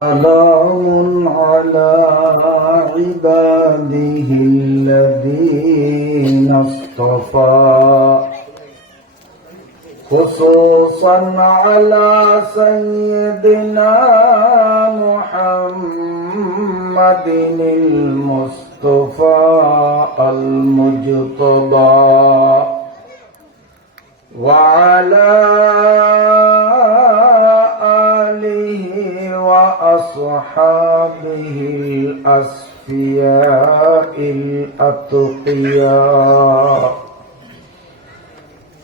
سلام على عباده الذين اصطفى خصوصا على سيدنا محمد المصطفى المجتبى وعلى آله وأصحابه الأصفياء الأتقياء.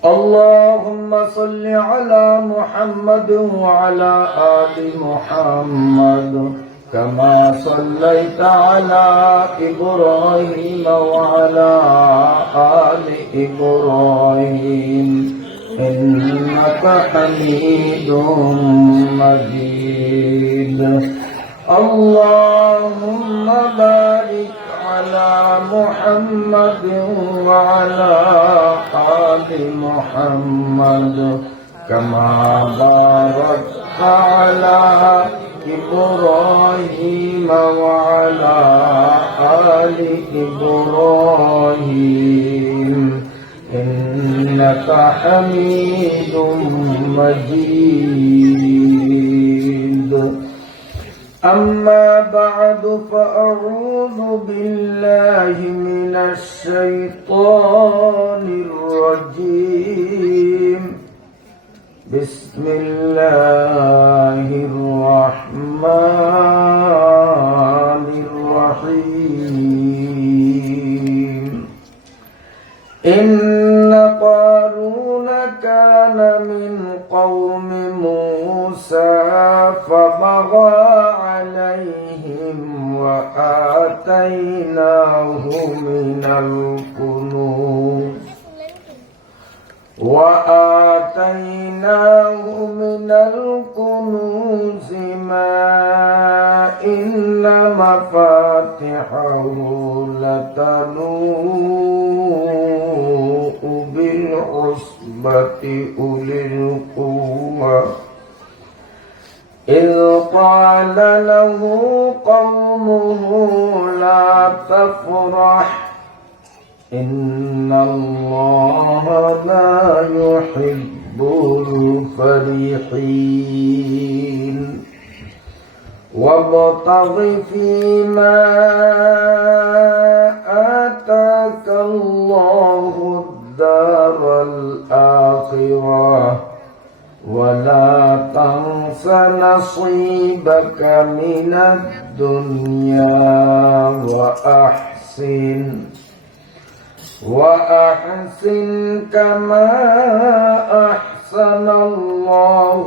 اللهم صل على محمد وعلى آل محمد كما صليت على إبراهيم وعلى آل إبراهيم إنك حميد مجيد. اللهم بارك على محمد وعلى آل محمد كما باركت على إبراهيم وعلى آل إبراهيم إنك حميد مجيد. أما بعد فأعوذ بالله من الشيطان الرجيم. بسم الله الرحمن الرحيم. إن قارون كان من قوم موسى فبغى عليهم وآتيناه من الكنوز ما إن مفاتحه لتنوء بالعصبة أولي القوة إذ قال له قومه لا تفرح إن الله لا يحب الفرحين وابتغ فيما آتاك الله الدار الآخرة ولا تنس نصيبك من الدنيا وأحسن كما أحسن الله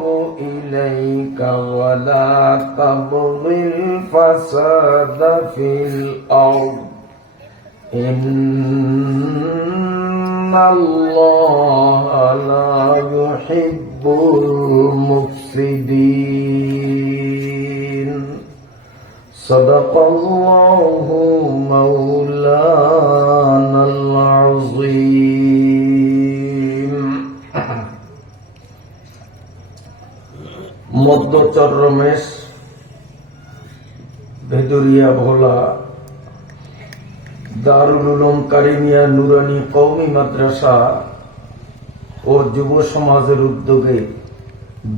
إليك ولا تبغ الفساد في الأرض إن الله لا يحب المفسدين. صدق الله مولانا العظيم. মধ্য চররমেশ ভেদুরিয়া ভোলা দারুল উলুম কারিমিয়া নুরানি কওমি মাদ্রাসা ও যুব সমাজের উদ্যোগে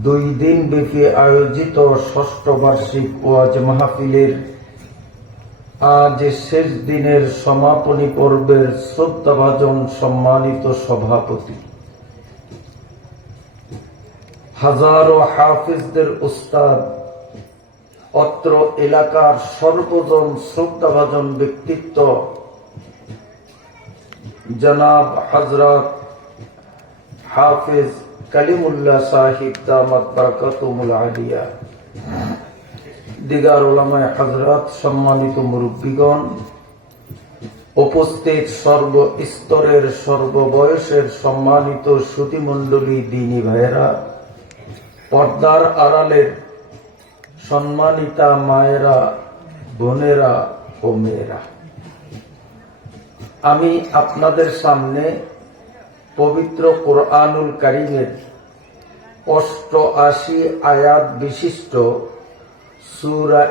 2 দিন ব্যাপী আয়োজিত 6ষ্ঠ বার্ষিক ওয়াজ মাহফিলের আজ শেষ দিনের সমাপনী পর্বের শ্রদ্ধাভাজন সম্মানিত সভাপতি, হাজারো হাফিজদের উস্তাদ, অত্র এলাকার সর্বজন শ্রদ্ধাভাজন ব্যক্তিত্ব জনাব হযরত হাফিজ কালিমুল্লাহ সাহিব দামাত বারাকাতুহুল আলিয়া, দিগার উলামায়ে হযরত, সম্মানিত মুরব্বীগণ, উপস্থিত সর্বস্তরের সর্ববয়সের সম্মানিত সুধীমণ্ডলী, দ্বীনী ভাইয়েরা, পর্দার আড়ালের সম্মানিতা মায়েরা, বোনেরা ও মেয়েরা, আমি আপনাদের সামনে পবিত্র কোরআনুল কারীমের 88 আয়াত বিশিষ্ট সূরা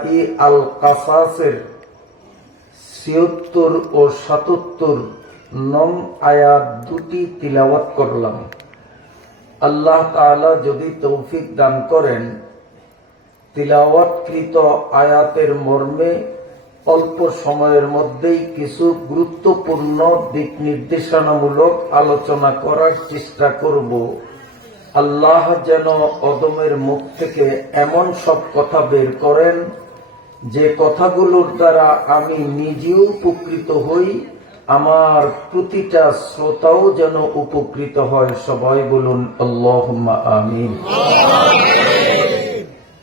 আল কাসাসের ৭৬ ও ৭৭ নং আয়াত দুটি তিলাওয়াত করলাম। আল্লাহ তাআলা যদি তৌফিক দান করেন, তিলাওয়াতকৃত আয়াতের মর্মে অল্প সময়ের মধ্যেই কিছু গুরুত্বপূর্ণ দিক নির্দেশনামূলক আলোচনা করার চেষ্টা করব। আল্লাহ যেন অদমের মুখ থেকে এমন সব কথা বের করেন যে কথাগুলোর দ্বারা আমি নিজেও উপকৃত হই, আমার প্রতিটা শ্রোতাও যেন উপকৃত হয়। সবাই বলুন আল্লাহুম্মা আমিন।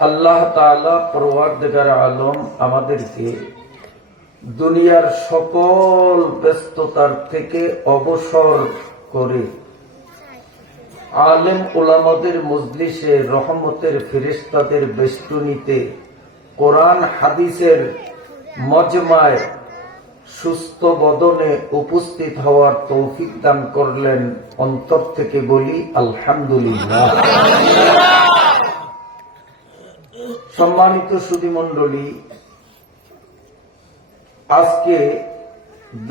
আল্লাহ তাআলা পরওয়ারদিগার আলম আমাদেরকে দুনিয়ার সকল ব্যস্ততার থেকে অবসর করে আলেম উলামাদের মজলিসে রহমতের ফেরেশতাদের বেষ্টনীতে কোরআন হাদিসের মজমায় সুস্থ বদনে উপস্থিত হওয়ার তৌফিক দান করলেন। অন্তর থেকে বলি আলহামদুলিল্লাহ। সম্মানিত সুধীমণ্ডলী, আজকে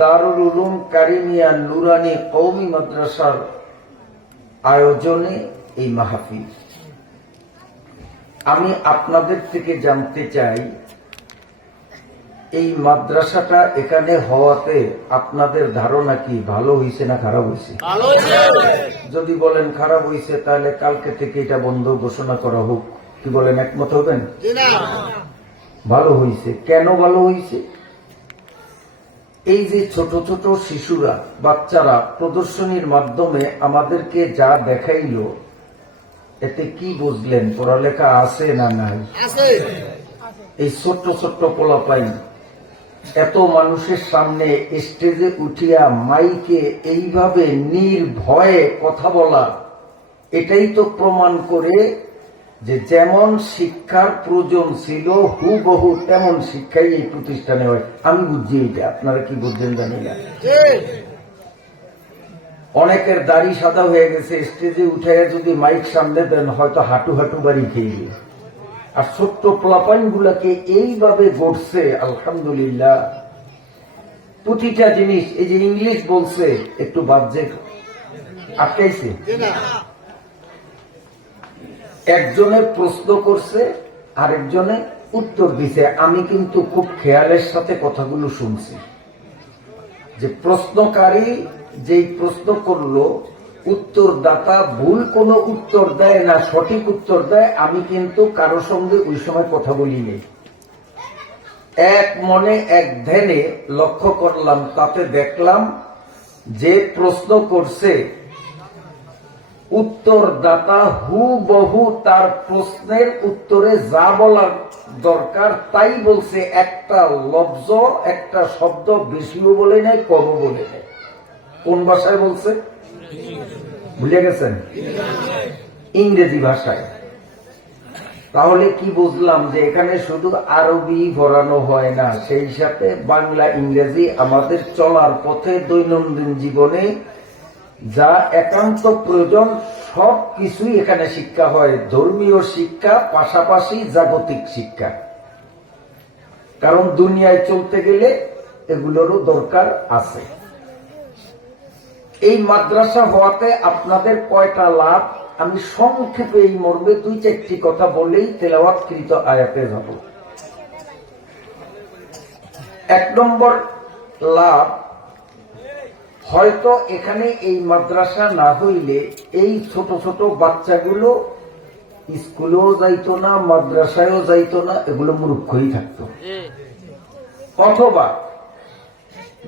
দারুল উলুম কারিমিয়া নুরানি কওমি মাদ্রাসার আয়োজনে এই মাহফিল। আমি আপনাদের থেকে জানতে চাই, এই মাদ্রাসাটা এখানে হওয়াতে আপনাদের ধারণা কি, ভালো হয়েছে না খারাপ হয়েছে? যদি বলেন খারাপ হয়েছে, তাহলে কালকে থেকে এটা বন্ধ ঘোষণা করা হোক। কি বলেন, একমত হবেন? ভালো হয়েছে। কেন ভালো হয়েছে? এই যে ছোট ছোট শিশুরা, বাচ্চারা প্রদর্শনীর মাধ্যমে আমাদেরকে যা দেখাইল, এতে কি বুঝলেন? পড়ালেখা আছে না নাই? এই ছোট্ট ছোট্ট পোলাপাই এত মানুষের সামনে স্টেজে উঠিয়া মাইকে এইভাবে নির্ভয়ে কথা বলা, এটাই তো প্রমাণ করে যে যেমন শিক্ষার প্রয়োজন ছিল হুবহু তেমন শিক্ষাই এই প্রতিষ্ঠানে হয়। আমি বুঝছি এটা, আপনারা কি বুঝছেন জানি না। অনেকের দাড়ি সাদা হয়ে গেছে, স্টেজে উঠে যদি মাইক সামনে দেন হয়তো হাঁটু হাঁটু বাড়ি খেয়ে গিয়ে। আর ছোট্ট প্লাপাইন গুলাকে এইভাবে গড়ছে, আলহামদুলিল্লাহ। প্রতিটা জিনিস, এই যে ইংলিশ বলছে একটু বাজে আটকাইছে, একজনে প্রশ্ন করছে আরেকজনে উত্তর দিছে। আমি কিন্তু খুব খেয়ালের সাথে কথাগুলো শুনছি যে প্রশ্নকারী যেই প্রশ্ন করলো, উত্তরদাতা ভুল কোনো উত্তর দেয় না, সঠিক উত্তর দেয়। আমি কিন্তু কারো সঙ্গে ওই সময় কথা বলিনি, এক মনে এক ধ্যানে লক্ষ্য করলাম। তাতে দেখলাম যে প্রশ্ন করছে উত্তরদাতা হুবহু তার প্রশ্নের উত্তরে যা বলার দরকার তাই বলছে। একটা লফজ, একটা শব্দ বেশিও বলে নাই, কমও বলে নাই। কোন ভাষায় বলছে ভুলে গেছেন? ইংরেজি ভাষায়। তাহলে কি বুঝলাম? যে এখানে শুধু আরবি পড়ানো হয় না, সেই সাথে বাংলা ইংরেজি আমাদের চলার পথে দৈনন্দিন জীবনে যা একান্ত প্রয়োজন সব কিছুই এখানে শিক্ষা হয়। ধর্মীয় শিক্ষা পাশাপাশি জাগতিক শিক্ষা, কারণ দুনিয়ায় চলতে গেলে এগুলোরও দরকার আছে। এই মাদ্রাসা হওয়াতে আপনাদের কয়টা লাভ, আমি সংক্ষেপে এই মর্মে ২-৪টি কথা বলেই তেলাওয়াতকৃত আয়াতে যাব। ১ নম্বর লাভ, হয়তো এখানে এই মাদ্রাসা না হইলে এই ছোট ছোট বাচ্চাগুলো স্কুলেও যাইতো না, মাদ্রাসায়ও যাইতো না, এগুলো মূর্খই থাকতো। অথবা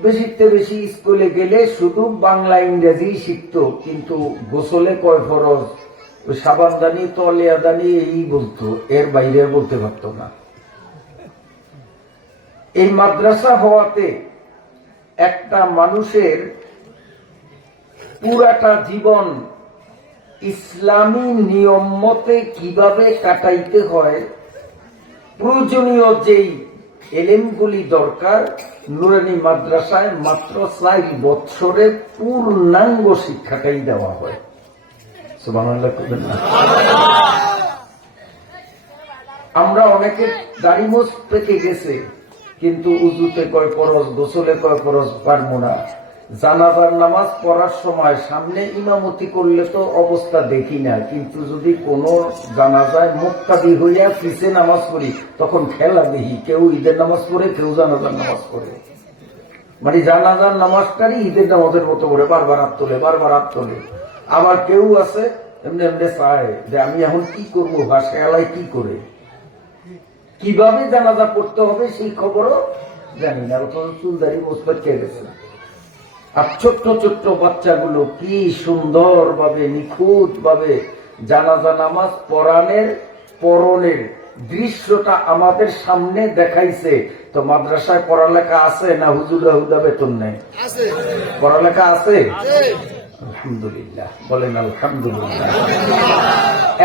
বেশিতে বেশি স্কুলে গেলে শুধু বাংলা ইংরেজি শিখতো, কিন্তু গোসলে কয় ফরজ, সাবানদানি তলিয়াদানি এই বলতো, এর বাইরে বলতে পারত না। এই মাদ্রাসা হওয়াতে একটা মানুষের পুরাটা জীবন ইসলামী নিয়ম মতে কিভাবে কাটাইতে হয়, প্রয়োজনীয় যেই এলেমগুলি দরকার, নুরানি মাদ্রাসায় মাত্র ৪ বৎসরে পূর্ণাঙ্গ শিক্ষাটাই দেওয়া হয়। সুবহানাল্লাহ। আমরা অনেকে দাড়ি মোছ পেকে গেছে, কিন্তু উজুতে কয় ফরজ, গোসলে কয় ফরজ পারবো না। জানাজার নামাজ পড়ার সময় সামনে ইমামতি করলে তো অবস্থা দেখি না, কিন্তু যদি কোন জানাজায় মুক্তাদি হইয়া পিছে নামাজ পড়ি তখন খেলা দেখি, কেউ ঈদের নামাজ পড়ে, কেউ জানাজার নামাজ পড়ে। মানে জানাজার নামাজটারই ঈদের নামাজের মতো করে বারবার হাত তোলে, বারবার হাত তোলে। আবার কেউ আছে এমনি এমনি চায় যে আমি এখন কি করবো, ভাষায় আলাই কি করে, কিভাবে জানাজা পড়তে হবে সেই খবরও জানি না, চুলদারি মোসবাদ খেয়ে গেছে। আর ছোট্ট ছোট্ট বাচ্চাগুলো কি সুন্দর ভাবে নিখুঁত ভাবে জানাজা নামাজ পড়নের দৃশ্যটা আমাদের সামনে দেখাইছে। তো মাদ্রাসায় পড়ালেখা আছে না হুজুরা হুদা বেতন নেই? পড়ালেখা আছে, আলহামদুলিল্লাহ, বলেন আলহামদুলিল্লাহ।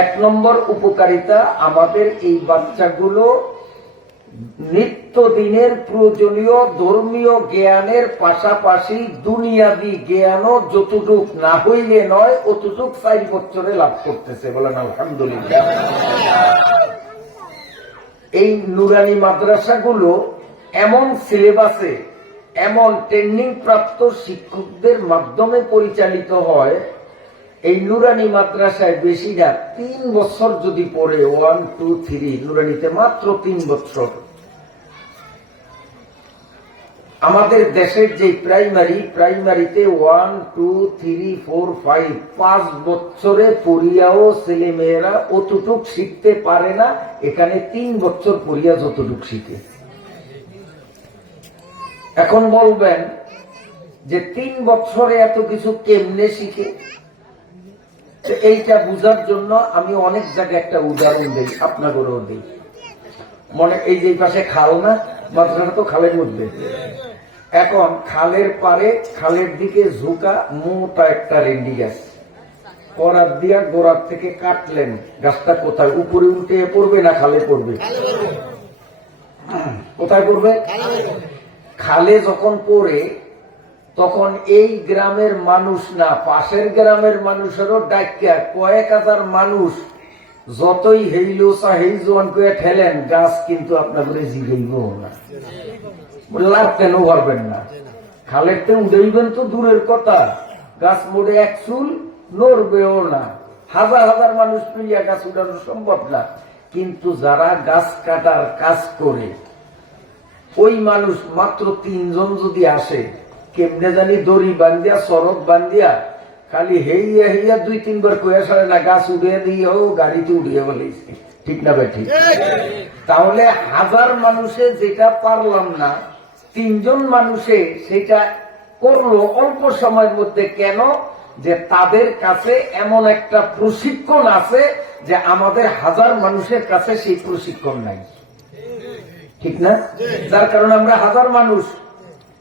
এক নম্বর উপকারিতা, আমাদের এই বাচ্চাগুলো নিত্যদিনের প্রয়োজনীয় ধর্মীয় জ্ঞানের পাশাপাশি দুনিয়াবি জ্ঞানও যতটুক না হইলে নয় অতটুক 4 বছরে লাভ করতেছে, বলেন আলহামদুলিল্লাহ। এই নুরানি মাদ্রাসাগুলো এমন সিলেবাসে, এমন ট্রেনিং প্রাপ্ত শিক্ষকদের মাধ্যমে পরিচালিত হয়। এই নুরানি মাদ্রাসায় বেশিরা 3 বছর যদি পড়ে, 1, 2, 3, নুরানিতে মাত্র 3 বছর। আমাদের দেশের যে প্রাইমারিতে 1, 2, 3, 4, 5 বছরে পড়িয়াও ছেলে মেয়েরা অতটুক শিখতে পারে না, এখানে 3 বছর পড়িয়া যতটুক শিখে। এখন বলবেন যে 3 বছরে এত কিছু কেমনে শিখে? এইটা বুঝার জন্য আমি অনেক জায়গায় একটা উদাহরণ দিই, আপনাদেরও দিই। মনে এই যে পাশে খাল না, মাদ্রাসাটা তো খালের মধ্যে। এখন খালের পারে, খালের দিকে ঝুঁকা মোটা একটা রেন্ডি গাছ, করার দিয়া গোড়ার থেকে কাটলেন, গাছটা কোথায়, উপরে উল্টে পড়বে না খালে পড়বে? কোথায় পড়বে? খালে যখন পড়ে তখন এই গ্রামের মানুষ না, পাশের গ্রামের মানুষেরও ডাকিয়া কয়েক হাজার মানুষ যতই হেইলোসা হেইজোয়ান করে ঠেলেন, গাছ কিন্তু আপনাদের জিগাইব না, লাভ কেন পারবেন না। খালেরতে উড়াইবেন তো দূরের কথা, গাছ মোড়ে এক চুল নড়বেও না। হাজার হাজার মানুষ মিলিয়া গাছ উঠানো সম্ভব না। কিন্তু যারা গাছ কাটার কাজ করে, ওই মানুষ মাত্র 3 জন যদি আসে, কেমনে জানি দড়ি বান্ধিয়া, সড়ক বান্ধিয়া, খালি হেইয়া হেইয়া 2-3 বার কয়ে সারে না, গাছ উড়িয়ে দিয়ে গাড়িতে উড়িয়ে বলেছে, ঠিক না ভাই? ঠিক। তাহলে 1000 মানুষে যেটা পারলাম না, 3 জন মানুষে সেটা করলো অল্প সময়ের মধ্যে। কেন? যে তাদের কাছে এমন একটা প্রশিক্ষণ আছে যে আমাদের 1000 মানুষের কাছে সেই প্রশিক্ষণ নাই, ঠিক না? যার কারণে আমরা 1000 মানুষ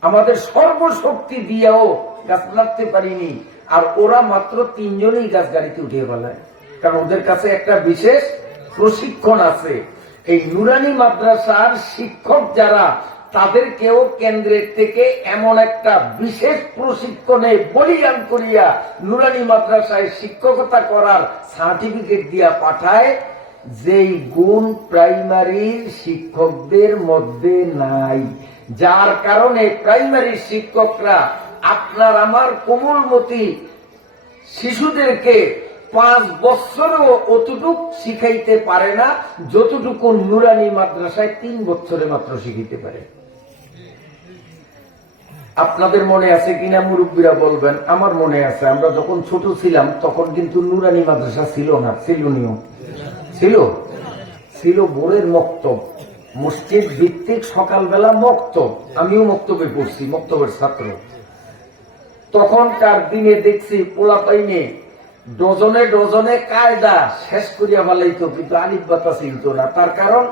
আমাদের সর্বশক্তি দিয়েও গাছ লাগতে পারিনি, আর ওরা মাত্র 3 জনেই গাছ গাড়িতে উঠিয়ে ফেলায়, কারণ ওদের কাছে একটা বিশেষ প্রশিক্ষণ আছে। এই নুরানি মাদ্রাসার শিক্ষক যারা, তাদেরকেও কেন্দ্রের থেকে এমন একটা বিশেষ প্রশিক্ষণে বলিয়ান করিয়া নুরানি মাদ্রাসায় শিক্ষকতা করার সার্টিফিকেট দিয়া পাঠায়, যেই গুণ প্রাইমারির শিক্ষকদের মধ্যে নাই। যার কারণে প্রাইমারি শিক্ষকরা আপনার আমার কোমলমতি শিশুদেরকে 5 বছরও অতটুক শিখাইতে পারে না যতটুকু নুরানি মাদ্রাসায় 3 বছরে মাত্র শিখাইতে পারে। আপনাদের মনে আছে কিনা মুরব্বীরা বলবেন, আমার মনে আছে। আমরা যখন ছোট ছিলাম তখন কিন্তু নুরানি মাদ্রাসা ছিল না, ছিল ভোরের মক্তব, মসজিদ ভিত্তিক সকালবেলা মক্তব। আমিও মক্তবে পড়ছি, মক্তবের ছাত্র। তখনকার দিনে দেখছি পোলাপাইনে ডজনে ডজনে কায়দা শেষ করিয়া ফেলাইতো, কিন্তু আলিফ বাতা চিনত না। তার কারণ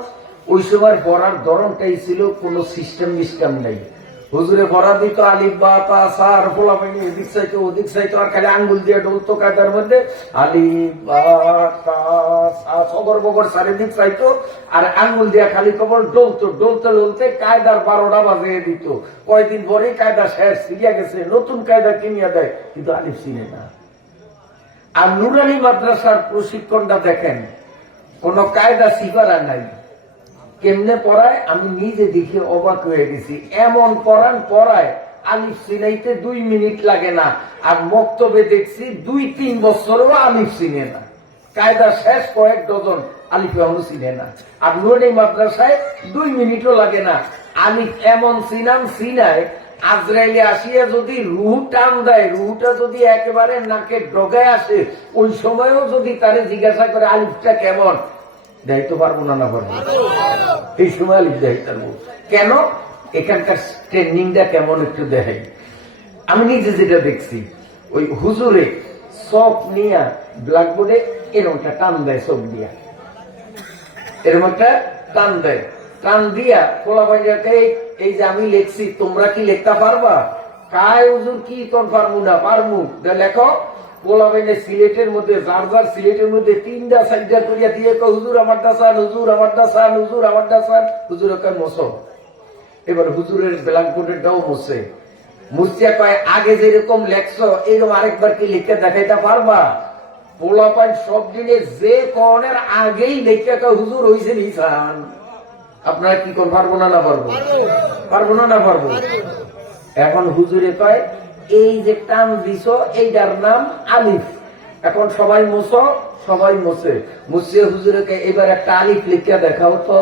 ওই সময় পড়ার ধরনটাই ছিল, কোন সিস্টেম নেই। হুজুরে ভরা দিত আলিফ বাতা সার, পোলাপাইনে এদিক চাইতো ওদিক চাইতো, আর খালি আঙ্গুল দিয়ে ডলতো কায়দার মধ্যে আলিফ বাতা সগর বগর চারিদিক চাইতো, আর আঙ্গুল দিয়া খালি কবর ডলতো। ডলতে কায়দার 12টা বাজিয়ে দিত। কয়দিন পরে কায়দা শেষ, সিরিয়া গেছে, নতুন কায়দা কিনিয়া দেয়, কিন্তু আলিফ চিনে না। আর নুরানি মাদ্রাসার প্রশিক্ষণটা দেখেন, কোন কায়দা শিখারা নাই, কেমনে পড়ায় আমি নিজে দেখে অবাক হয়ে গেছি। এমন পড়ায় আলিফ চিনাইতে 2 মিনিট লাগে না, আর মক্তবে দেখছি 2-3 বছরও আলিফ চিনে না। কায়দা শেষ কয়েক ডজন আলিফ এখনো চিনে না। আর নুরানি মাদ্রাসায় 2 মিনিটও লাগে না, আলিফ এমন চিনায় আজরাইলে আসিয়া যদি রুহু টান দেয়, রুহুটা যদি একেবারে নাকে ডগায় আসে, ওই সময়ও যদি তারে জিজ্ঞাসা করে আলিফটা কেমন, দেখাইতে পারবো না পারবো, এই সময় আলিফ দেখাইতে পারবো। কেন? এখানকার ট্রেনিংটা কেমন একটু দেখাই। আমি নিজে যেটা দেখছি, ওই হুজুরে চক নিয়া ব্ল্যাকবোর্ডে এরকমটা টান দেয়, চোখ দিয়া এরকম একটা টান দেয়, টান দিয়া খোলা বাইরে এই যে আমি লেখছি তোমরা কি লিখতে পারবা? কায় হুজুর কি তোর পারবো না, পারবো লেখো। পোলা বাইনে সিলেটের মধ্যে যার সিলেটের মধ্যে 3টা 4টা করিয়া দিয়ে হুজুর আমার দাসান, হুজুর আমার দাসান, হুজুর আমার দাসান, হুজুর ওকে মোছো। এবার হুজুরের ব্ল্যাকবোর্ডেরটাও মোছে, মুসিয়া কয় আগে যেরকম লেখছো এরকম আরেকবার কি লিখে দেখাইতে পারবা? পোলা পাইন সব দিনে যে কনের আগেই লেখা কয় হুজুর হইছে নিসান। আপনারা কি কোন পারবো না পারবো? পারবো না পারবো? এখন হুজুরে কয় এই যে টান দিছ এইটার নাম আলিফ, এখন সবাই মুছো, সবাই মুছে। মুছিয়ে হুজুরকে এবার একটা আলিফ লিখে দেখাও তো।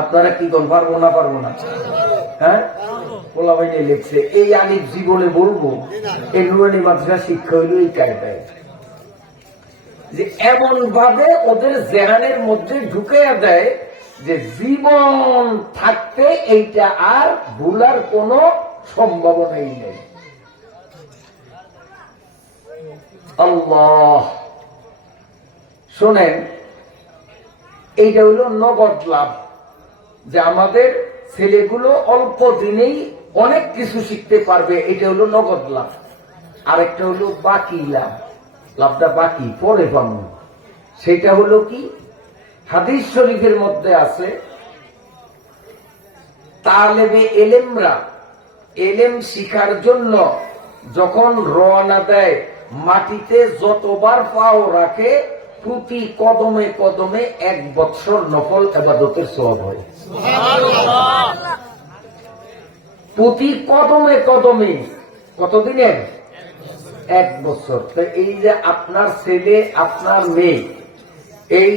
আপনারা কি কোন পারবো না পারবো না? হ্যাঁ, পোলা বাইনে লিখছে। এই আলিফ জীবনে বলবো? এই নুরানি মাদ্রাসা শিক্ষা হইল এই কায়দায়, যে এমন ভাবে ওদের জেহানের মধ্যে ঢুকাইয়া দেয় যে জীবন থাকতে এইটা আর ভুলার কোনো সম্ভাবনাই নেই। আল্লাহ, শোনেন, এইটা হলো নগদ লাভ, যে আমাদের ছেলেগুলো অল্প দিনেই অনেক কিছু শিখতে পারবে, এটা হলো নগদ লাভ। আরেকটা হলো বাকি লাভ, লাভটা বাকি পরে পাবো। সেটা হলো কি? হাদিস শরীফের মধ্যে আছে, তালেবে এলেমরা এলেম শিখার জন্য যখন রওনা দেয়, মাটিতে যতবার পাও রাখে প্রতি কদমে কদমে 1 বৎসর নফল ইবাদতের সওয়াব হয়। প্রতি কদমে কদমে কতদিনের? 1 বছর। তো এই যে আপনার ছেলে আপনার মেয়ে এই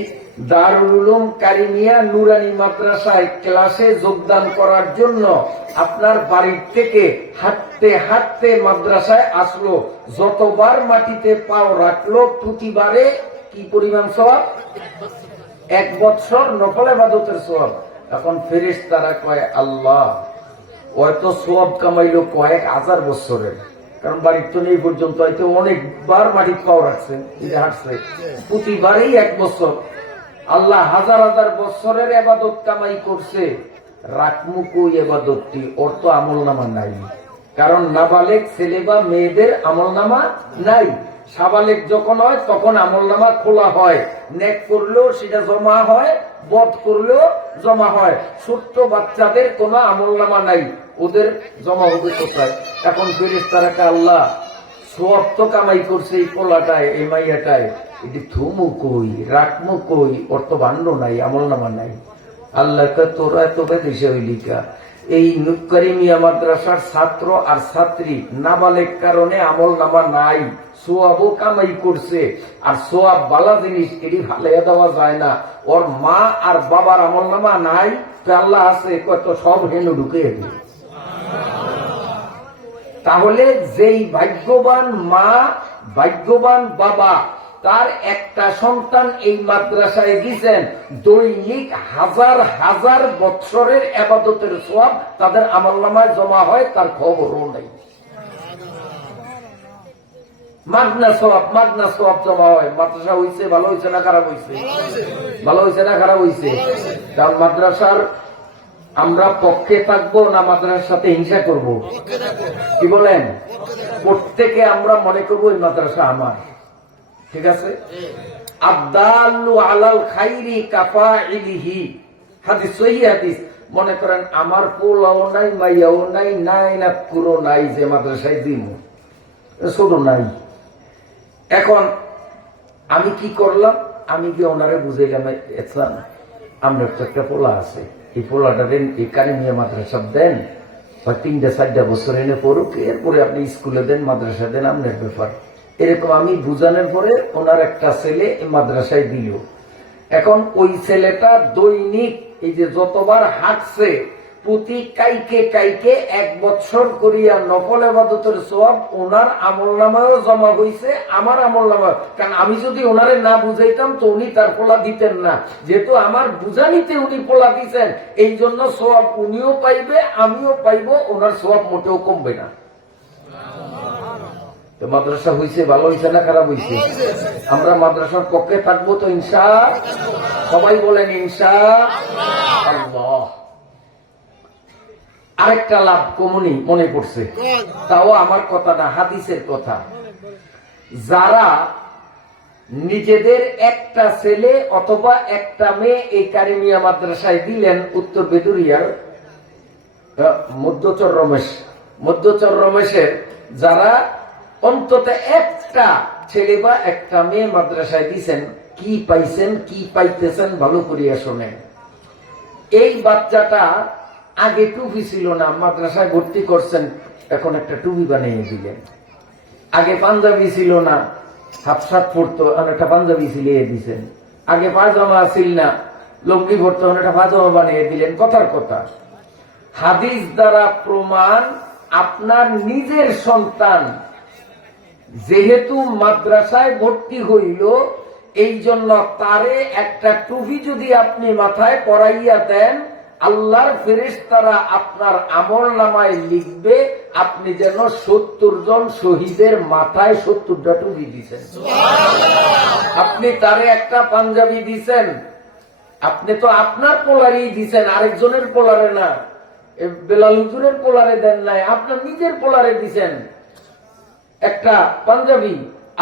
দারুল উলুম কারিমিয়া নুরানি মাদ্রাসায় ক্লাসে যোগদান করার জন্য আপনার বাড়ির থেকে হাঁটতে হাঁটতে মাদ্রাসায় আসলো, যতবার মাটিতে পাও রাখলো প্রতিবারে কি পরিমাণ সওয়াব? 1 বৎসর নফল ইবাদতের সওয়াব। এখন ফেরেশতারা কয় আল্লাহ, হয়তো সওয়াব কামাইলো কয়েক হাজার বছরের, কারণ বাড়ির তো নেই পর্যন্ত হয়তো অনেকবার মাটির পাও রাখছে, হাঁটছে, প্রতিবারেই 1 বছর। আল্লাহ হাজার হাজার বছরের ইবাদত কামাই করছে, রাখমু কই ইবাদতটি? ওর তো আমল নামা নাই, কারণ নাবালেগ ছেলে বা মেয়েদের আমল নামা নাই। সাবালেগ যখন হয় তখন আমল নামা খোলা হয়, নেক করলেও সেটা জমা হয়, বদ করলেও জমা হয়। ছোট্ট বাচ্চাদের কোনো আমল নামা নাই, ওদের জমা হবে কোথায়? এখন ফেরেশতারা আল্লাহ সওয়াব তো কামাই করছে এই পোলাটায়, এই মাইয়াটায়, এটি থুমু কই, রাখমু কই? ওর তো ভাণ্ড নাই, আমল নামা নাই। আল্লাহ তোরা এত বেশি হইলিকা, এই কারিমিয়া মাদ্রাসার ছাত্র আর ছাত্রী নাবালেগ কারণে আমল নামা নাই, সোয়াবও কামাই করছে, আর সোয়াব বালা জিনিস এটি ভালাইয়া দেওয়া যায় না। ওর মা আর বাবার আমল নামা নাই, তো আল্লাহ আছে কত সব হেনু ঢুকে। তাহলে যেই ভাগ্যবান মা, ভাগ্যবান বাবা, তার একটা সন্তান এই মাদ্রাসায় দিয়েছেন, দৈনিক হাজার হাজার বৎসরের ইবাদতের সওয়াব তাদের আমলনামায় জমা হয়, তার খবরও নেই। মাগনা সওয়াব জমা হয়। মাদ্রাসা হইছে, ভালো হইছে না খারাপ হইছে? ভালো হইছে না খারাপ হইছে? কারণ মাদ্রাসার আমরা পক্ষে থাকবো না মাদ্রাসার সাথে হিংসা করব? কি বলেন? প্রত্যেকে আমরা মনে করবো এই মাদ্রাসা আমার, ঠিক আছে? আদাল্লু আলাল খাইরি কাফাইলিহি, হাদিস, সহিহ হাদিস। মনে করেন আমার পোলাও নাই, মাইয়াও নাই, নাই না পুরো নাই, যে মাদ্রাসায় দিন ছোট নাই। এখন আমি কি করলাম? আমি কি ওনারে বুঝাইলাম, আমরা তো একটা পোলা আছে, এই পোলাটা দেন এখানে নিয়ে মাদ্রাসা দেন, বা 3-4 বছর এনে পড়ুক, এরপরে আপনি স্কুলে দেন, মাদ্রাসা দেন, আপনার ব্যাপার। এরকম আমি বুঝানোর পরে ওনার একটা ছেলে এই মাদ্রাসায় দিল। এখন ওই ছেলেটা দৈনিক এই যে যতবার হাঁটছে, প্রতি কাইকে কাইকে 1 বছর করিয়া নফল ইবাদতের সওয়াব ওনার আমলনামায়ও জমা হইছে, আমার আমলনামায়। কারণ আমি যদি ওনারে না বুঝাইতাম তো উনি তার পোলা দিতেন না, যেহেতু আমার বুঝানিতে উনি পোলা দিচ্ছেন, এই জন্য সওয়াব উনিও পাইবে, আমিও পাইব, ওনার সওয়াব মোটেও কমবে না। তো মাদ্রাসা হইছে, ভালো হইছে না খারাপ হইছে? আমরা মাদ্রাসার পক্ষে থাকবো তো ইনশাআল্লাহ। সবাই বলেন ইনশাআল্লাহ। আরেকটা লাভ কমনি মনে পড়ছে, তাও আমার কথা না, হাদিসের কথা। যারা নিজেদের একটা ছেলে অথবা একটা মেয়ে এই কারিমিয়া মাদ্রাসায় দিলেন, উত্তর বেদুরিয়ার মধ্যচর রমেশের যারা অন্তত একটা ছেলে বা একটা মেয়ে মাদ্রাসায় দিছেন, কি পাইছেন কি পাইতেছেন ভালো করিয়া শোনেন। এই বাচ্চাটা আগে টুপি ছিল না, মাদ্রাসায় ভর্তি করছেন, এখন একটা টুপি বানিয়ে দিলেন। আগে পাঞ্জাবি ছিল না, হাফ শার্ট পরতো, এখন একটা পাঞ্জাবি সিলিয়ে দিচ্ছেন। আগে পায়জামা ছিল না, লুঙ্গি পরতো, এখন একটা পায়জামা বানিয়ে দিলেন। কথার কথা, হাদিস দ্বারা প্রমাণ, আপনার নিজের সন্তান যেহেতু মাদ্রাসায় ভর্তি হইল, এই জন্য তারে একটা টুপি যদি আপনি মাথায় পরাইয়া দেন, আল্লাহর ফেরেশতারা আপনার আমলনামায় লিখবে আপনি যেন 70 জন শহীদের মাথায় 70টা টুপি দিছেন। আপনি তারে একটা পাঞ্জাবি দিছেন, আপনি তো আপনার পোলারেই দিছেন, আরেকজনের পোলারে না। বেলাল হুজুরের পোলারে দেন নাই, আপনার নিজের পোলারে দিছেন একটা পাঞ্জাবি।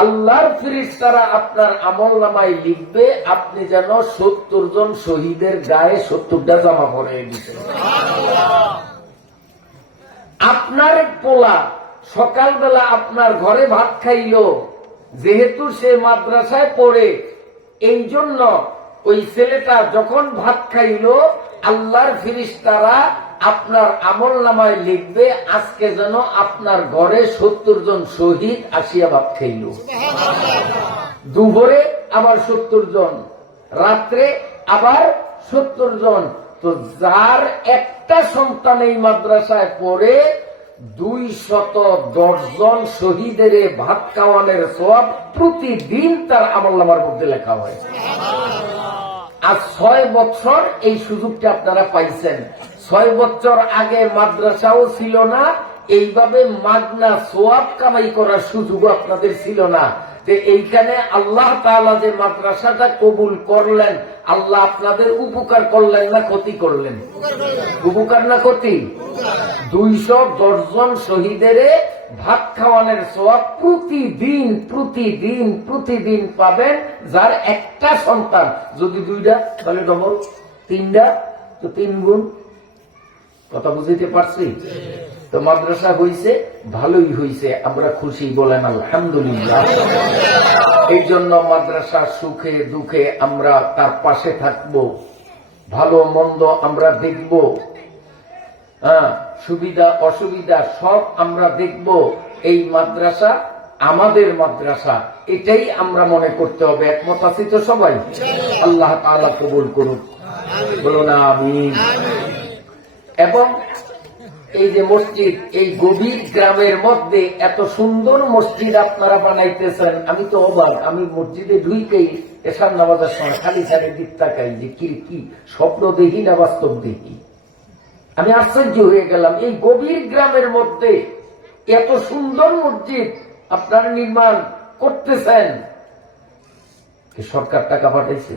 আল্লাহর ফেরেশতারা আপনার আমলনামায় লিখবে আপনি যেন 70 জন শহীদের গায়ে 70টা জামা পরে দিচ্ছেন। আপনার পোলা সকালবেলা আপনার ঘরে ভাত খাইল, যেহেতু সে মাদ্রাসায় পড়ে, এই জন্য ওই ছেলেটা যখন ভাত খাইল, আল্লাহর ফেরেশতারা আপনার আমলনামায় লিখবে আজকে যেন আপনার ঘরে 70 জন শহীদ আসিয়া ভাত খাইল। দুপুরে আবার 70 জন, রাত্রে আবার 70 জন। তো যার একটা সন্তান এই মাদ্রাসায় পড়ে 210 জন শহীদের ভাত খাওয়ানোর সওয়াব প্রতিদিন তার আমলনামার মধ্যে লেখা হয়। আজ 6 বছর এই সুযোগটা আপনারা পাইছেন। 6 বছর আগে মাদ্রাসাও ছিল না, এইভাবে মাগনা সওয়াব কামাই করার সুযোগ আপনাদের ছিল না। এইখানে আল্লাহ তাআলা যে মাদ্রাসাটা কবুল করলেন, আল্লাহ আপনাদের উপকার করলেন না ক্ষতি করলেন? উপকার না ক্ষতি? 210 জন শহীদের ভাত খাওয়ানোর সওয়াব প্রতিদিন প্রতিদিন প্রতিদিন পাবেন। যার একটা সন্তান, যদি 2টা তাহলে ডবল, 3টা তো 3 গুণ। কথা বুঝতে পারছি? তো মাদ্রাসা হইছে, ভালোই হইছে, আমরা খুশি, বলেন আলহামদুলিল্লাহ। এই জন্য মাদ্রাসা সুখে দুঃখে আমরা তার পাশে থাকব, ভালো মন্দ আমরা দেখব, সুবিধা অসুবিধা সব আমরা দেখব। এই মাদ্রাসা আমাদের মাদ্রাসা, এটাই আমরা মনে করতে হবে। একমত আছি তো সবাই? আল্লাহ তাআলা কবুল করুক, বলুন আমিন। এবং এই যে মসজিদ, এই গভীর গ্রামের মধ্যে এত সুন্দর মসজিদ আপনারা বানাইতেছেন, আমি তো অবাক। আমি মসজিদে ঢুইকেই এশার নামাজের সময় খালি দিক তাকাই যে কি স্বপ্ন দেখি না বাস্তব দেখি। আমি আশ্চর্য হয়ে গেলাম, এই গভীর গ্রামের মধ্যে এত সুন্দর মসজিদ আপনারা নির্মাণ করতেছেন। সরকার টাকা পাঠাইছে,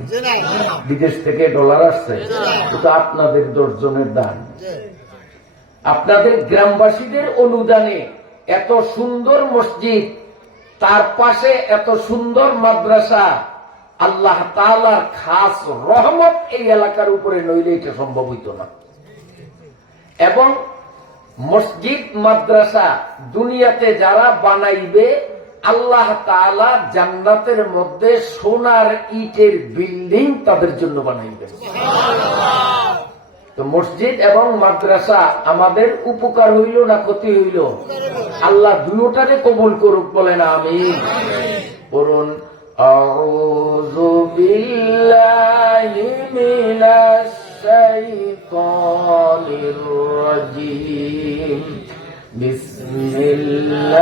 বিদেশ থেকে ডলার আসছে, এটা আপনাদের 10 জনের দান, আপনাদের গ্রামবাসীদের অনুদানে এত সুন্দর মসজিদ, তার পাশে এত সুন্দর মাদ্রাসা। আল্লাহ তাআলার খাস রহমত এই এলাকার উপরে, নইলে এটা সম্ভব হইত না। এবং মসজিদ মাদ্রাসা দুনিয়াতে যারা বানাইবে, আল্লাহ তাআলা জান্নাতের মধ্যে সোনার ইটের বিল্ডিং তাদের জন্য বানাইবেন। তো মসজিদ এবং মাদ্রাসা আমাদের উপকার হইল না ক্ষতি হইল? আল্লাহ দুটোটাকে কবুল করুক, বলেন আমিন। পড়ুন আউযু বিল্লাহি মিনাশ শাইতানির রাজীম বিসমিল্লাহির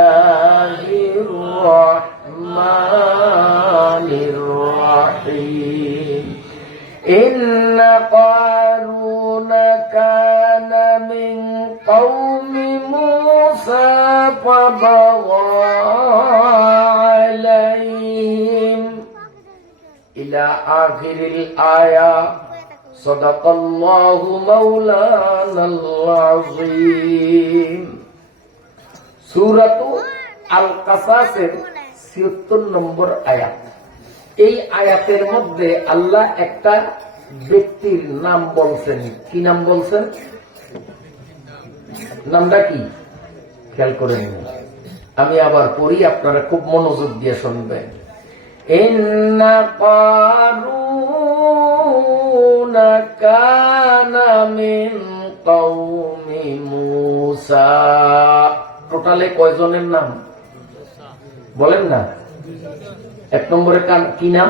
রাহমানির রাহিম إن قارون كان من قوم موسى فبغى عليهم إلى آخر الآية صدق الله مولانا العظيم سورة القصص ৭৬ নম্বর আয়াত। এই আয়াতের মধ্যে আল্লাহ একটা ব্যক্তির নাম বলছেন। কি নাম বলছেন? নামটা কি খেয়াল করে নিন। আমি আবার পড়ি, আপনারা খুব মনোযোগ দিয়ে শুনবেন। ইন্না কারুনা কানা মিন কওমি মূসা। টোটালে কয়জনের নাম বলেন না? এক নম্বরে কি নাম?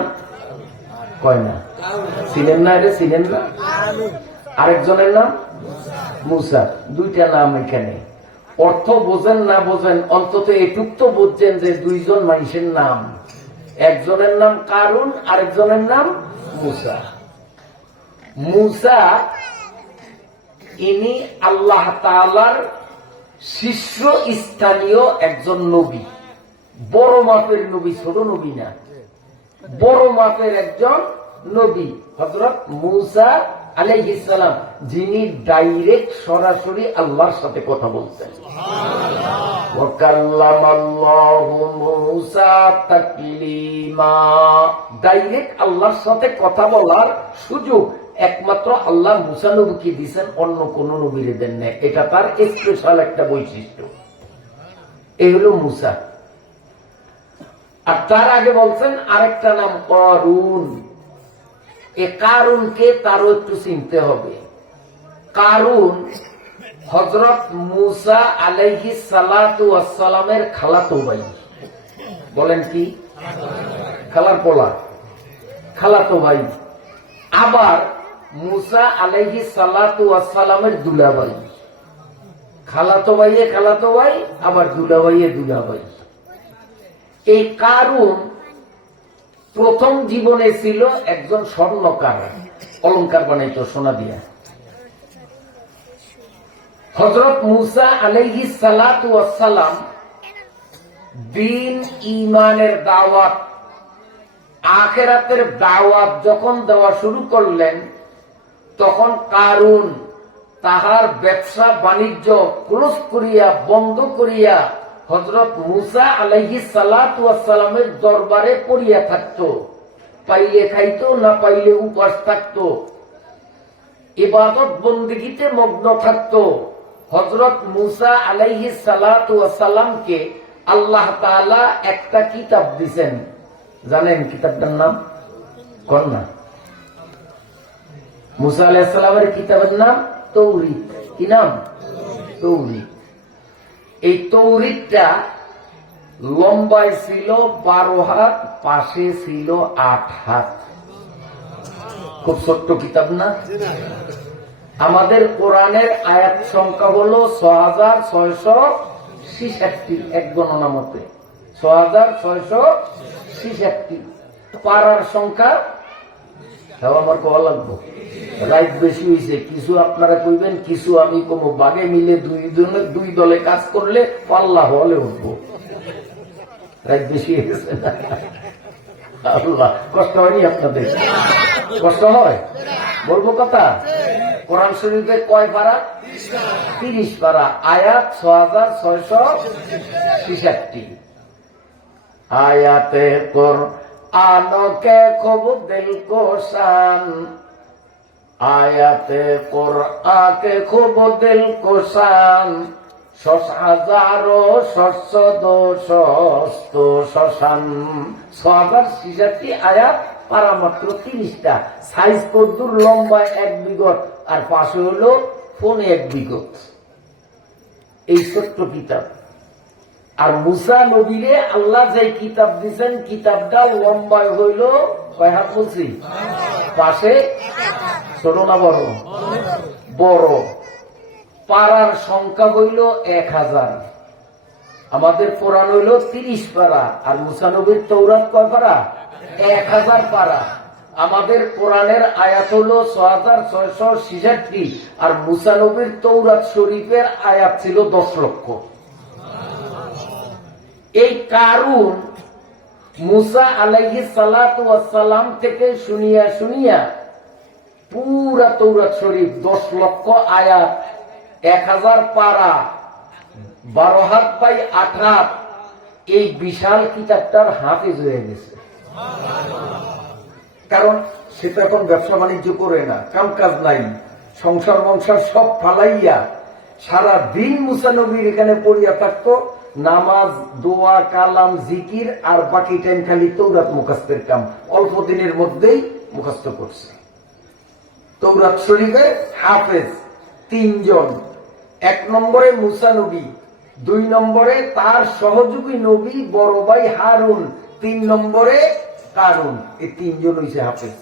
কয় না? চিনেন না? এটা চিনেন না? আরেকজনের নাম মূসা। দুইটা নাম এখানে। অর্থ বোঝেন না বোঝেন, অন্তত এটুক তো বুঝছেন যে দুইজন মানুষের নাম। একজনের নাম কারুন, আরেকজনের নাম মূসা। মূসা ইনি আল্লাহ তাআলার শিষ্য স্থানীয় একজন নবী। বড় মাপের নবী, ছোট নবী না, বড় মাপের একজন নবী হযরত মূসা আলাইহিস সালাম, যিনি ডাইরেক্ট সরাসরি আল্লাহর সাথে কথা বলতেন। ওয়া কাল্লামাল্লাহু মূসা তাকলিমা। ডাইরেক্ট আল্লাহর সাথে কথা বলার সুযোগ একমাত্র আল্লাহ মূসা নবীকে দিয়েছেন, অন্য কোন নবীরে দেন না। এটা তার স্পেশাল একটা বৈশিষ্ট্য। এই হলো মূসা। আর তার আগে বলছেন আরেকটা নাম কারুন। এ কারুনকে তারও একটু চিনতে হবে। কারুন হযরত মূসা আলাইহিস সালাতু ওয়াস সালামের খালাতো ভাই। বলেন কি? খালার পোলা, খালাতো ভাই। আবার মূসা আলাইহিস সালাতু ওয়াস সালামের দুলাভাই। খালাতো ভাইয়ে খালাতো ভাই, আবার দুলাভাইয়ে দুলাভাই। এই কারুন প্রথম জীবনে ছিল একজন স্বর্ণকার, অলংকার বানাইতো সোনা দিয়া। হযরত মূসা আলাইহিস সালাতু ওয়াস সালাম দ্বীন ঈমানের দাওয়াত, আখিরাতের দাওয়াত যখন দেওয়া শুরু করলেন, তখন কারুন তাহার ব্যবসা বাণিজ্য ক্লোজ করিয়া, বন্ধ করিয়া হযরত মূসা আলাইহিস সালাতু ওয়াস সালামের দরবারে পড়িয়া থাকতো। পাইলে খাইতো, না পাইলে উপাস থাকতো, ইবাদত বন্দেগীতে মগ্ন থাকতো। হযরত মূসা আলাইহিস সালাতু ওয়াস সালামকে আল্লাহ তাআলা একটা কিতাব দিবেন। জানেন কিতাবটার নাম? কোন না? মূসা আলাইহিস সালামের কিতাবের নাম তৌরাত। কি নাম? তৌরাত। এই তৌরাতটা লম্বায় ছিল 12 হাত, পাশে ছিল 8 হাত। খুব ছোট্ট কিতাব না? আমাদের কোরআনের আয়াত সংখ্যা হলো 6666, এক গণনা মতে 6666। পারার সংখ্যা আমার কওয়া লাগবো, রাইট বেশি হয়েছে। কিছু আপনারা কইবেন, কিছু আমি কমো। বাগে মিলে দুই দলে কাজ করলে পাল্লা হলে উঠবো। রাইট বেশি হয়েছে না? আল্লাহ, কষ্ট হয়নি আপনাদের? কষ্ট হয়? বলবো কথা। কোরআন শরীফে কয় পারা? 30 পারা। আয়াত 6666। আয়াতে কোরআনকে খুব দিল কো শান, আয়াতে কোরআনকে খুব দিল কো শান, 6066 আয়াত, পারা মাত্র 30টা। সাইজ কদ্দুর লম্বা 1 বিঘত, আর পাশে হলো ফোনে এক বিগত, এই ছোট্ট কিতাব। আর মুসা নবীরে আল্লাহ যে কিতাব দিচ্ছেন, কিতাবটা লম্বায় হইল কয় হাত বলছি, পাশে ছোট না বড়? বড়। পাড়ার সংখ্যা হইল 1000। আমাদের কোরআন হইল 30 পারা, আর মুসা নবীর তৌরাত কয় পারা? 1000 পারা। আমাদের কোরআনের আয়াত হল 6666, আর মুসা নবীর তৌরাত শরীফের আয়াত ছিল 10 লক্ষ। এই কারুন মুসা আলাইহিস সালাতু ওয়াস সালাম থেকে শুনিয়া শুনিয়া পুরা তৌরাত শরীফ 10 লক্ষ আয়াত, 1000 পারা, 12 হাত বাই 8 হাত, এই বিশাল কিতাবটার হাফেজ হয়ে গেছে। কারণ সে তো এখন ব্যবসা বাণিজ্য করে না, কাম কাজ নাই, সংসার মংসার সব ফালাইয়া সারা দিন মুসা নবীর এখানে পড়িয়া থাকতো, নামাজ, দোয়া, কালাম, জিকির, আর বাকি টাইম খালি তৌরাত মুখস্থের কাম। অল্প দিনের মধ্যেই মুখস্থ করছে। তৌরাত শরীফের হাফেজ 3 জন। 1 নম্বরে মুসা নবী, 2 নম্বরে তার সহযোগী নবী বড় ভাই হারুন, 3 নম্বরে কারুন। এই 3 জন হইছে হাফেজ।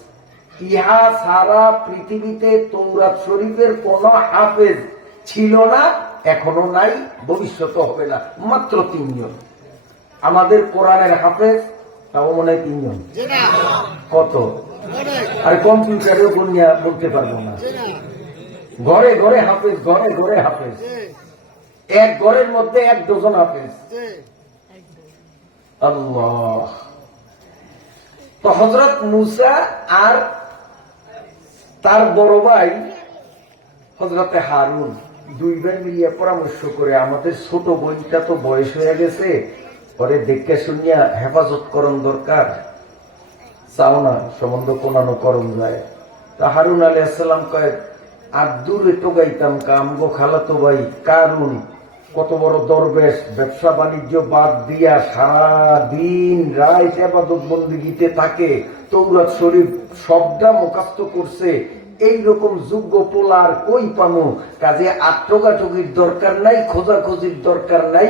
ইহা সারা পৃথিবীতে তৌরাত শরীফের কোন হাফেজ ছিল না, এখনো নাই, ভবিষ্যৎ হবে না। মাত্র 3 জন। আমাদের কোরআনের হাফেজ তাও মনে হয় 3 জন। কত? আর কম্পিউটারেও বলিয়া বলতে পারবো না। ঘরে ঘরে হাফেজ, ঘরে ঘরে হাফেজ। এক ঘরের মধ্যে 1 ডজন হাফেজ। আল্লাহ। তো হযরত মুসা আর তার বড় ভাই হযরতে হারুন 2 ভাই মিলিয়ে পরামর্শ করে, আমাদের ছোট বোনটা তো বয়স হয়ে গেছে, পরে দেখে শুনিয়া হেফাজত করণ দরকার, চাও না সম্বন্ধ কোনানো করণ যায়। তা হারুন আলাইহিস সালাম কয়, আর দূরে টোগাইতাম কামগো খালাতো ভাই কারুন কত বড় দরবেশ, ব্যবসা বাণিজ্য বাদ দিয়া সারা দিন রাত ইবাদত বন্দেগীতে থাকে, তৌরাত শরীফ সবটা মুখস্থ করছে, এইরকম যোগ্য পোলার কই পামু? কাজে আত্মঘাতকির দরকার নাই, খোঁজাখুঁজির দরকার নাই,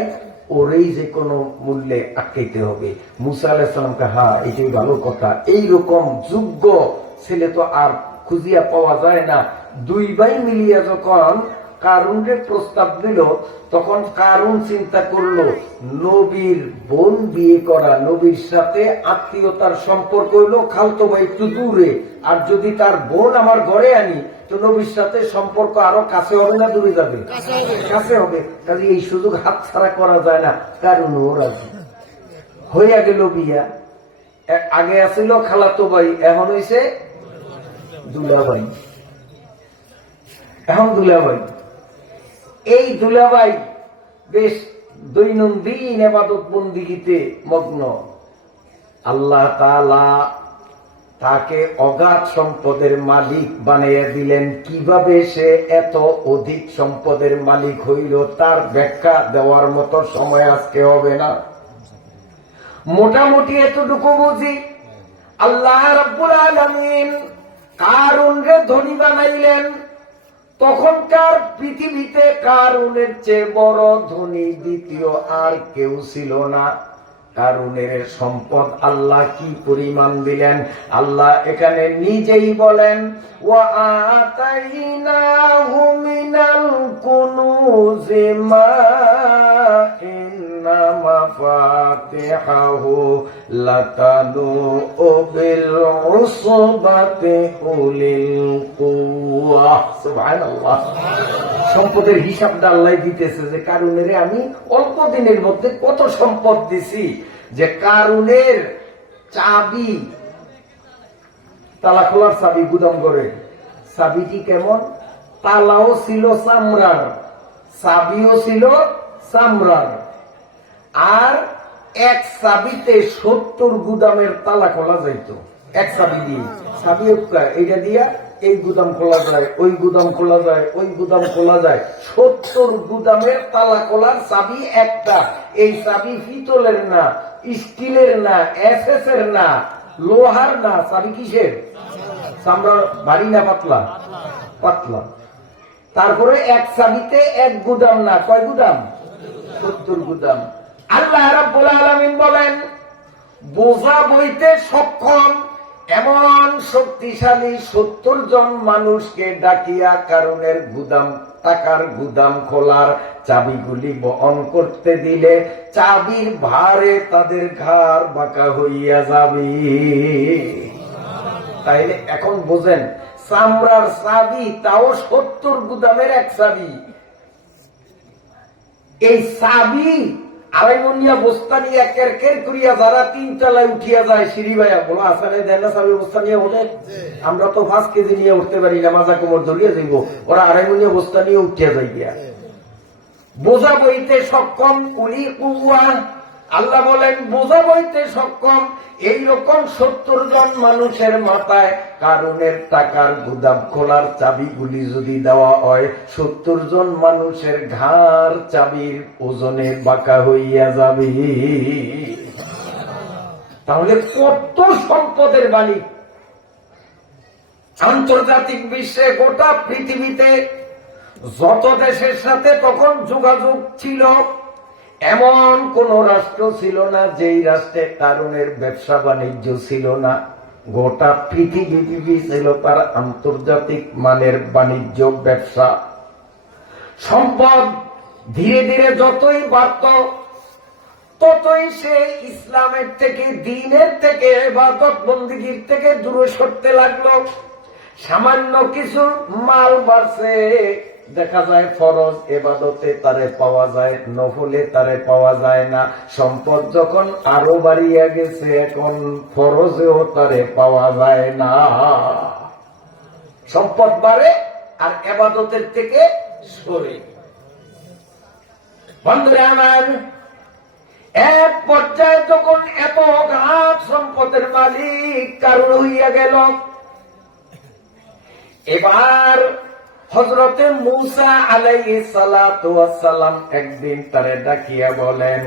ওরেই যে কোনো মূল্যে আটকাইতে হবে। মুসা আলাইহিস সালামকে, হ্যাঁ এটাই ভালো কথা, এইরকম যোগ্য ছেলে তো আর খুঁজিয়া পাওয়া যায় না। 2 ভাই মিলিয়া যখন কারুনকে প্রস্তাব দিল, তখন কারুন চিন্তা করলো নবীর বোন বিয়ে করা, নবীর সাথে আত্মীয়তার সম্পর্ক হইল খালতো ভাই একটু দূরে, আর যদি তার বোন আমার ঘরে আনি তো নবীর সাথে সম্পর্ক আরো কাছে হবে না দূরে যাবে? কাছে হবে। কাজে এই সুযোগ হাত ছাড়া করা যায় না। কারুনও রাজি হইয়া গেল বিয়া। আগে আছিল খালাতো ভাই, এখন হইছে দুলাভাই। এখন দুলাভাই, এই দুলাভাই বেশ দৈনন্দিন ইবাদত বন্দেগীতে মগ্ন। আল্লাহ তাআলা তাকে অগাধ সম্পদের মালিক বানিয়ে দিলেন। কিভাবে সে এত অধিক সম্পদের মালিক হইল তার ব্যাখ্যা দেওয়ার মতো সময় আজকে হবে না। মোটামুটি এতটুকু বুঝি, আল্লাহ রাব্বুল আলামিন কারুনকে ধনী বানাইলেন। তখনকার পৃথিবীতে কারুনের চেয়ে বড় ধনী দ্বিতীয় আর কেউ ছিল না। কারুনের সম্পদ আল্লাহ কি পরিমাণ দিলেন, আল্লাহ এখানে নিজেই বলেন, ওয়া আতাইনাহু মিনাল কুনুজি মা ইন্না মাফাতিহাহু লাতানু বিল উসবাতি উলিল কুওয়া। সুবহানাল্লাহ। সম্পদের হিসাবটা আল্লাহ দিতেছে যে কারুনের আমি অল্প দিনের মধ্যে কত সম্পদ দিছি, যে কারুনের চাবি, তালা খোলার চাবি গুদাম করে, চাবিটি কেমন? তালাও ছিল চামড়ার, চাবিও ছিল চামড়ার, আর এক চাবিতে 70 গুদামের তালা খোলা যাইত। এক চাবি দিয়ে, চাবি এইটা দিয়া এই গুদাম খোলা যায়, ওই গুদাম খোলা যায়, ওই গুদাম খোলা যায়। 70 গুদামের তালা খোলার চাবি একটা। এই চাবি পিতলের না, স্টিলের না, এসএস এর না, লোহার না, চাবি কিসের? চামড়া ভারী না পাতলা? পাতলা। তারপরে এক চাবিতে এক গুদাম না, কয় গুদাম? 70 গুদাম। আল্লাহ রাব্বুল আলামিন বলেন, বোঝা বইতে সক্ষম এমন শক্তিশালী 70 জন মানুষকে ডাকিয়া কারণের গুদাম, টাকার গুদাম খোলার চাবিগুলি বহন করতে দিলে চাবির ভারে তাদের ঘাড় বাঁকা হইয়া যাবে। তাইলে এখন বোঝেন, চামড়ার চাবি, তাও 70 গুদামের এক চাবি। এই চাবি আড়াইমনিয়া বস্তা নিয়ে কের করিয়া যারা 3 তলায় উঠিয়া যায়, সিঁড়ি ভাইয়া বলো আসানে দেন না চাবি বস্তা নিয়ে ওঠে। আমরা তো 5 কেজি নিয়ে উঠতে পারি না, মাজা কোমর ধরিয়া যাইব, ওরা আড়াইমনিয়া বস্তা নিয়ে উঠিয়া যাই গিয়া। বোঝা বইতে সক্ষম উলি কুয়া, আল্লাহ বলেন বোঝা বইতে সক্ষম এইরকম 70 জন মানুষের মাথায় কারণের টাকার গুদাম খোলার চাবিগুলি যদি দেওয়া হয়, 70 জন মানুষের ঘাড় চাবির ওজনে বাঁকা হইয়া যাবে। তাহলে কত সম্পদের মালিক! আন্তর্জাতিক বিশ্বে গোটা পৃথিবীতে যত দেশের সাথে তখন যোগাযোগ ছিল, এমন কোন রাষ্ট্র ছিল না যেই রাষ্ট্রে কারণের ব্যবসা বাণিজ্য ছিল না। গোটা পৃথিবী ছিল তার আন্তর্জাতিক মানের বাণিজ্য ব্যবসা। সম্পদ ধীরে ধীরে যতই বাড়ত, ততই সে ইসলামের থেকে, দ্বীনের থেকে, ইবাদত বন্দেগীর থেকে দূরে সরতে লাগলো। সামান্য কিছু মাল বাড়ছে, দেখা যায় ফরজ ইবাদতে তারে পাওয়া যায়, নফলে তারে পাওয়া যায় না। সম্পদ যখন আরো বাড়িয়া গেছে, এখন ফরজেও তারে পাওয়া যায় না। সম্পদ বাড়ে আর ইবাদতের থেকে সরে। বন্ধুরা আমার, এক পর্যায়ে যখন এত গাছ সম্পদের মালিক কারণ হইয়া গেল, এবার হযরতে মূসা আলাইহিস সালাতু ওয়াস সালাম একদিন তারে ডাকিয়া বলেন,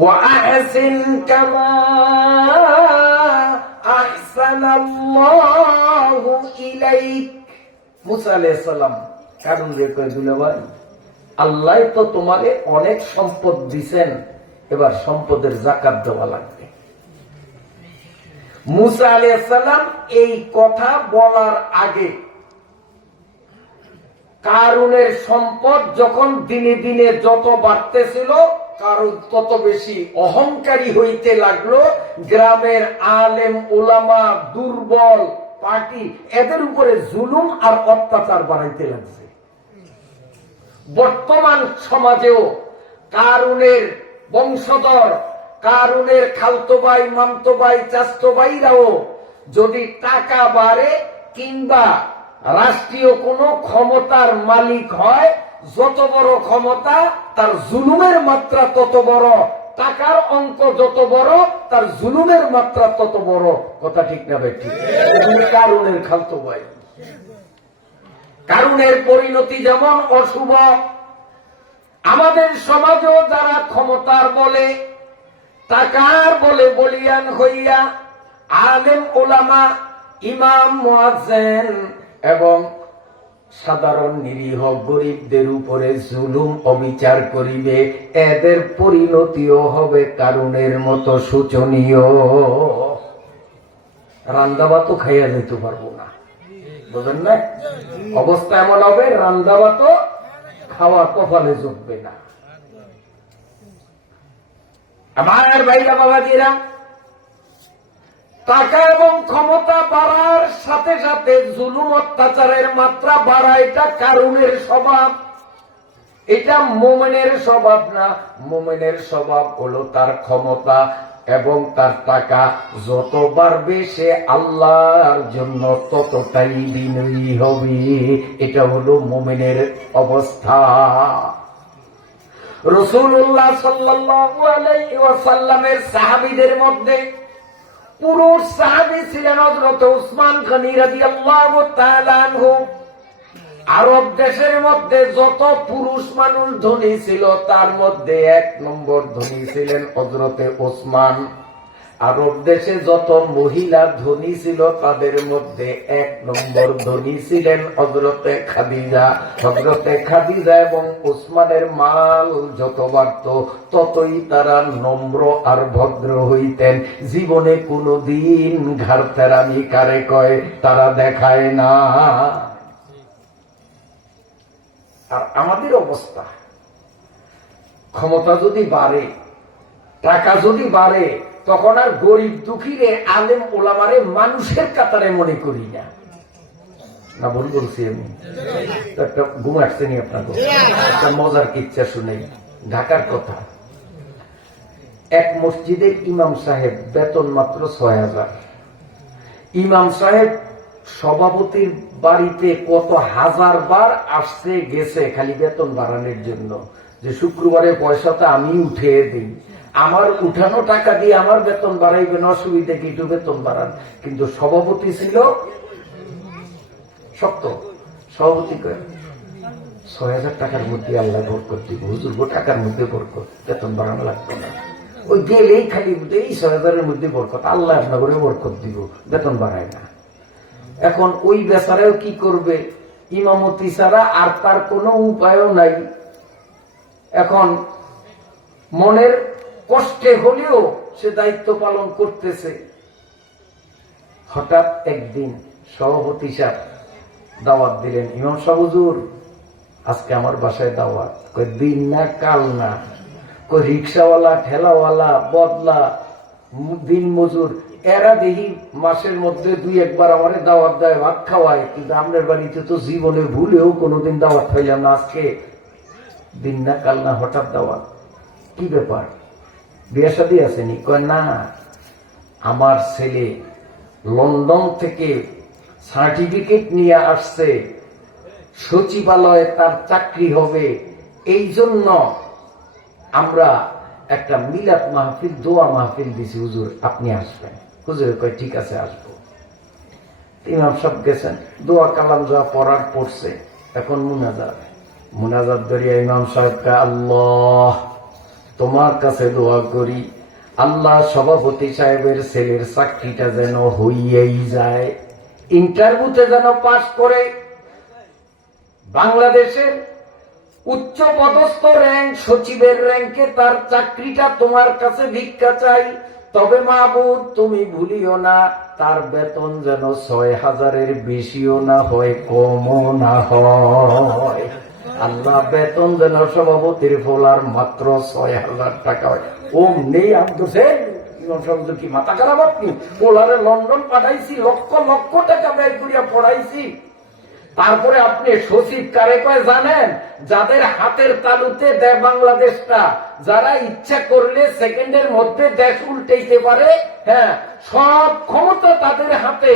ওয়া আহসিন কামা আহসানাল্লাহু ইলাইক। মূসা আলাইহিস সালাম কারণ রে কয়, দুলা ভাই, আল্লাহ তো তোমারে অনেক সম্পদ দিবেন, এবার সম্পদের যাকাত দেওয়া লাগবে। মূসা আলাইহিস সালাম এই কথা বলার আগে কারুনের সম্পদ যখন দিনে দিনে যত বাড়তেছিল, কারুন তত বেশি অহংকারী হইতে লাগলো। গ্রামের আলেম ওলামা, দুর্বল পার্টি, এদের উপরে জুলুম আর অত্যাচার বাড়াইতে লাগছে। বর্তমান সমাজেও কারুনের বংশধর, কারুনের খালতো ভাই, মামতো ভাই, চাচতো ভাইরাও যদি টাকা বাড়ে কিংবা রাষ্ট্রীয় কোনো ক্ষমতার মালিক হয়, যত বড় ক্ষমতা তার জুলুমের মাত্রা তত বড়, টাকার অঙ্ক যত বড় তার জুলুমের মাত্রা তত বড়। কথা ঠিক না ভাই? ঠিক। কারুনের খালতো ভাই, কারুনের পরিণতি যেমন অশুভ, আমাদের সমাজেও যারা ক্ষমতার বলে, টাকার বলে বলিয়ান হইয়া আলেম ওলামা, ইমাম, মুয়াজ্জিন এবং সাধারণ নিরীহ গরিবদের উপরে জুলুম অবিচার করিবে, এদের পরিণতিও হবে কারুনের মতো শোচনীয়। রান্দাবাতো খাইয়া যেতে পারবো না, বুঝলেন না? অবস্থা এমন হবে, রান্দাবাতো খাওয়া কপালে জুটবে না। আমার ভাইরা বাবাজিরা, টাকা এবং ক্ষমতা বাড়ার সাথে সাথে জুলুম অত্যাচারের মাত্রা বাড়া, এটা কারুনের স্বভাব, এটা মুমিনের স্বভাব না। মুমিনের স্বভাব হলো তার ক্ষমতা এবং তার টাকা যত বাড়বে সে আল্লাহর জন্য ততটাই বিনয়ী হবে। এটা হলো মুমিনের অবস্থা। রাসূলুল্লাহ সাল্লাল্লাহু আলাইহি ওয়াসাল্লামের সাহাবীদের মধ্যে পুরুষ সাহাবী ছিলেন হযরত উসমান গনি রাদিয়াল্লাহু তাআলা আনহু। আরব দেশের মধ্যে যত পুরুষ মানুষ ধনী ছিল, তার মধ্যে 1 নম্বর ধনী ছিলেন হযরতে উসমান। আরব দেশে যত মহিলা ধনী ছিল তাদের মধ্যে 1 নম্বর ধনী ছিলেন হযরতে খাদিজা। হযরতে খাদিজা এবং ওসমানের মাল যত বাড়ত ততই তারা নম্র আর ভদ্র হইতেন। জীবনে কোনদিন ঘাড়তেরামি কারে কয় তারা দেখায় না। আর আমাদের অবস্থা, ক্ষমতা যদি বাড়ে, টাকা যদি বাড়ে, তখন আর গরিব দুঃখীরে আলেম ওলামারে মানুষের কাতারে মনে করি না। না ভুল বলছি আমি? একটা ঘুম আসছে নি আপনার? একটা মজার কিচ্ছা শুনে, ঢাকার কথা। এক মসজিদের ইমাম সাহেব বেতন মাত্র 6000। ইমাম সাহেব সভাপতির বাড়িতে কত হাজার বার আসছে গেছে খালি বেতন বাড়ানোর জন্য, যে শুক্রবারে পয়সাটা আমি উঠিয়ে দিই, আমার উঠানো টাকা দিয়ে আমার বেতন বাড়াইবেন, অসুবিধা কি, একটু বেতন বাড়ান। কিন্তু সভাপতি ছিল শক্ত। সভাপতি করে 6000 টাকার মধ্যে আল্লাহ বরকত দিব, হুজুর টাকার মধ্যে বরকত, বেতন বাড়ানো লাগবে না। ওই গেলেই খালি এই 6000-এর মধ্যে বরকত, আল্লাহ আপনাকে বরকত দিব, বেতন বাড়ায় না। এখন ওই বেচারাও কি করবে, ইমামতি ছাড়া আর তার কোনো উপায়ও নাই। এখন মনের কষ্টে হলেও সে দায়িত্ব পালন করতেছে। হঠাৎ একদিন সভাপতি সাহেব দাওয়াত দিলেন, ইমাম সাহেব হুজুর আজকে আমার বাসায় দাওয়াত। কই দিন না কাল না, কই রিক্সাওয়ালা ঠেলাওয়ালা বদলা দিন মজুর এরা দেখি মাসের মধ্যে 2-1 বার আমারে দাওয়াত দেয়, ভাত খাওয়ায়, কিন্তু আপনার বাড়িতে তো জীবনে ভুলেও কোনোদিন দাওয়াত খাইলাম না, আজকে দিন না কাল না হঠাৎ দাওয়াত। কি ব্যাপার, বিয়ে শাদী আসেনি? কয় না, আমার ছেলে লন্ডন থেকে সার্টিফিকেট নিয়ে আসছে, সচিবালয়ে তার চাকরি হবে, এই জন্য আমরা একটা মিলাদ মাহফিল, দোয়া মাহফিল দিছি, হুজুর আপনি আসবেন। হুজুর কয় ঠিক আছে আসবো। ইমাম সাহেব গেছেন, দোয়া কালাম যা পড়ার পড়ছে, এখন মুনাজাত ধরিয়া ইমাম সাহেবকে, আল্লাহ তোমার কাছে দোয়া করি, আল্লাহ সভাপতি সাহেবের ছেলের চাকরিটা যেন হইয়াই যায়, ইন্টারভিউতে যেন পাশ করে, বাংলাদেশের উচ্চ পদস্থ র্যাঙ্ক, সচিবের র্যাঙ্কে তার চাকরিটা তোমার কাছে ভিক্ষা চাই। তবে মাহবুব তুমি ভুলিও না, তার বেতন যেন 6000-এর বেশিও না হয়, কমও না হয়। আল্লাহ বেতন যেন সভাপতির ফোলার মাত্র 6000 টাকা হয়। ওম নেই আব্দুসেন কি মাথা খারাপ আপনি? পোলারে লন্ডন পাঠাইছি, লক্ষ লক্ষ টাকা ব্যয় করিয়া পড়াইছি, তারপরে আপনি সচিব কারে কয় জানেন? যাদের হাতের তালুতে দেয় বাংলাদেশটা, যারা ইচ্ছা করলে সেকেন্ডের মধ্যে দেশ উল্টাইতে পারে, হ্যাঁ সব ক্ষমতা তাদের হাতে।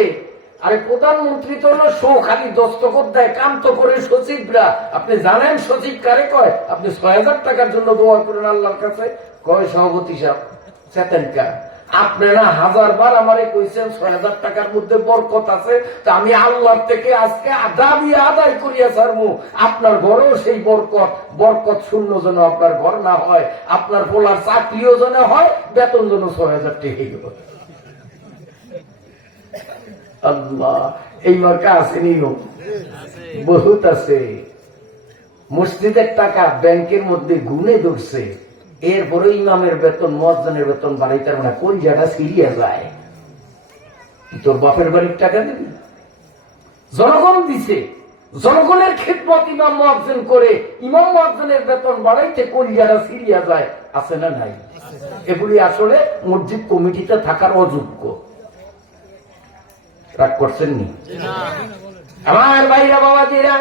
আরে প্রধানমন্ত্রী তো হলো শো, খালি দস্তখত দেয়, কাম তো করে সচিবরা। আপনি জানেন সচিব কারে কয়? আপনি 6000 টাকার জন্য দোয়া করেন আল্লাহর কাছে, কয় সভাপতি সাহেব চেতেনকা। আপনারা 1000 বার আমারে কইছেন 6000 টাকার মধ্যে বরকত আছে, তা আমি আল্লাহর থেকে আজকে দাবি আদায় করিয়া ছাড়বো, আপনার ঘরেও সেই বরকত শূন্য যেন আপনার ঘর না হয়, আপনার পোলার চাকরিও যেন হয়, বেতন যেন 6000 টাকা গেল। আল্লাহ, এই মার্কা আছে নিও, বহুত আছে। মসজিদের টাকা ব্যাংকের মধ্যে গুনে ধরছে, এরপরে ইমামের বেতন, মুয়াজ্জিনের বেতন বাড়াইতে মানে কোন জায়গা সিরিয়া যায়। তোর বাপের বাড়ির টাকা দিবি? জনগণ দিছে, জনগণের খেদমত ইমাম মুয়াজ্জিন করে, ইমাম মুয়াজ্জিনের বেতন বাড়াইতে কোন জায়গা সিরিয়া যায়, আছে না নাই? এগুলি আসলে মসজিদ কমিটিতে থাকার অযোগ্য। রাগ করছেন নি? আমার ভাইরা বাবাজিরা,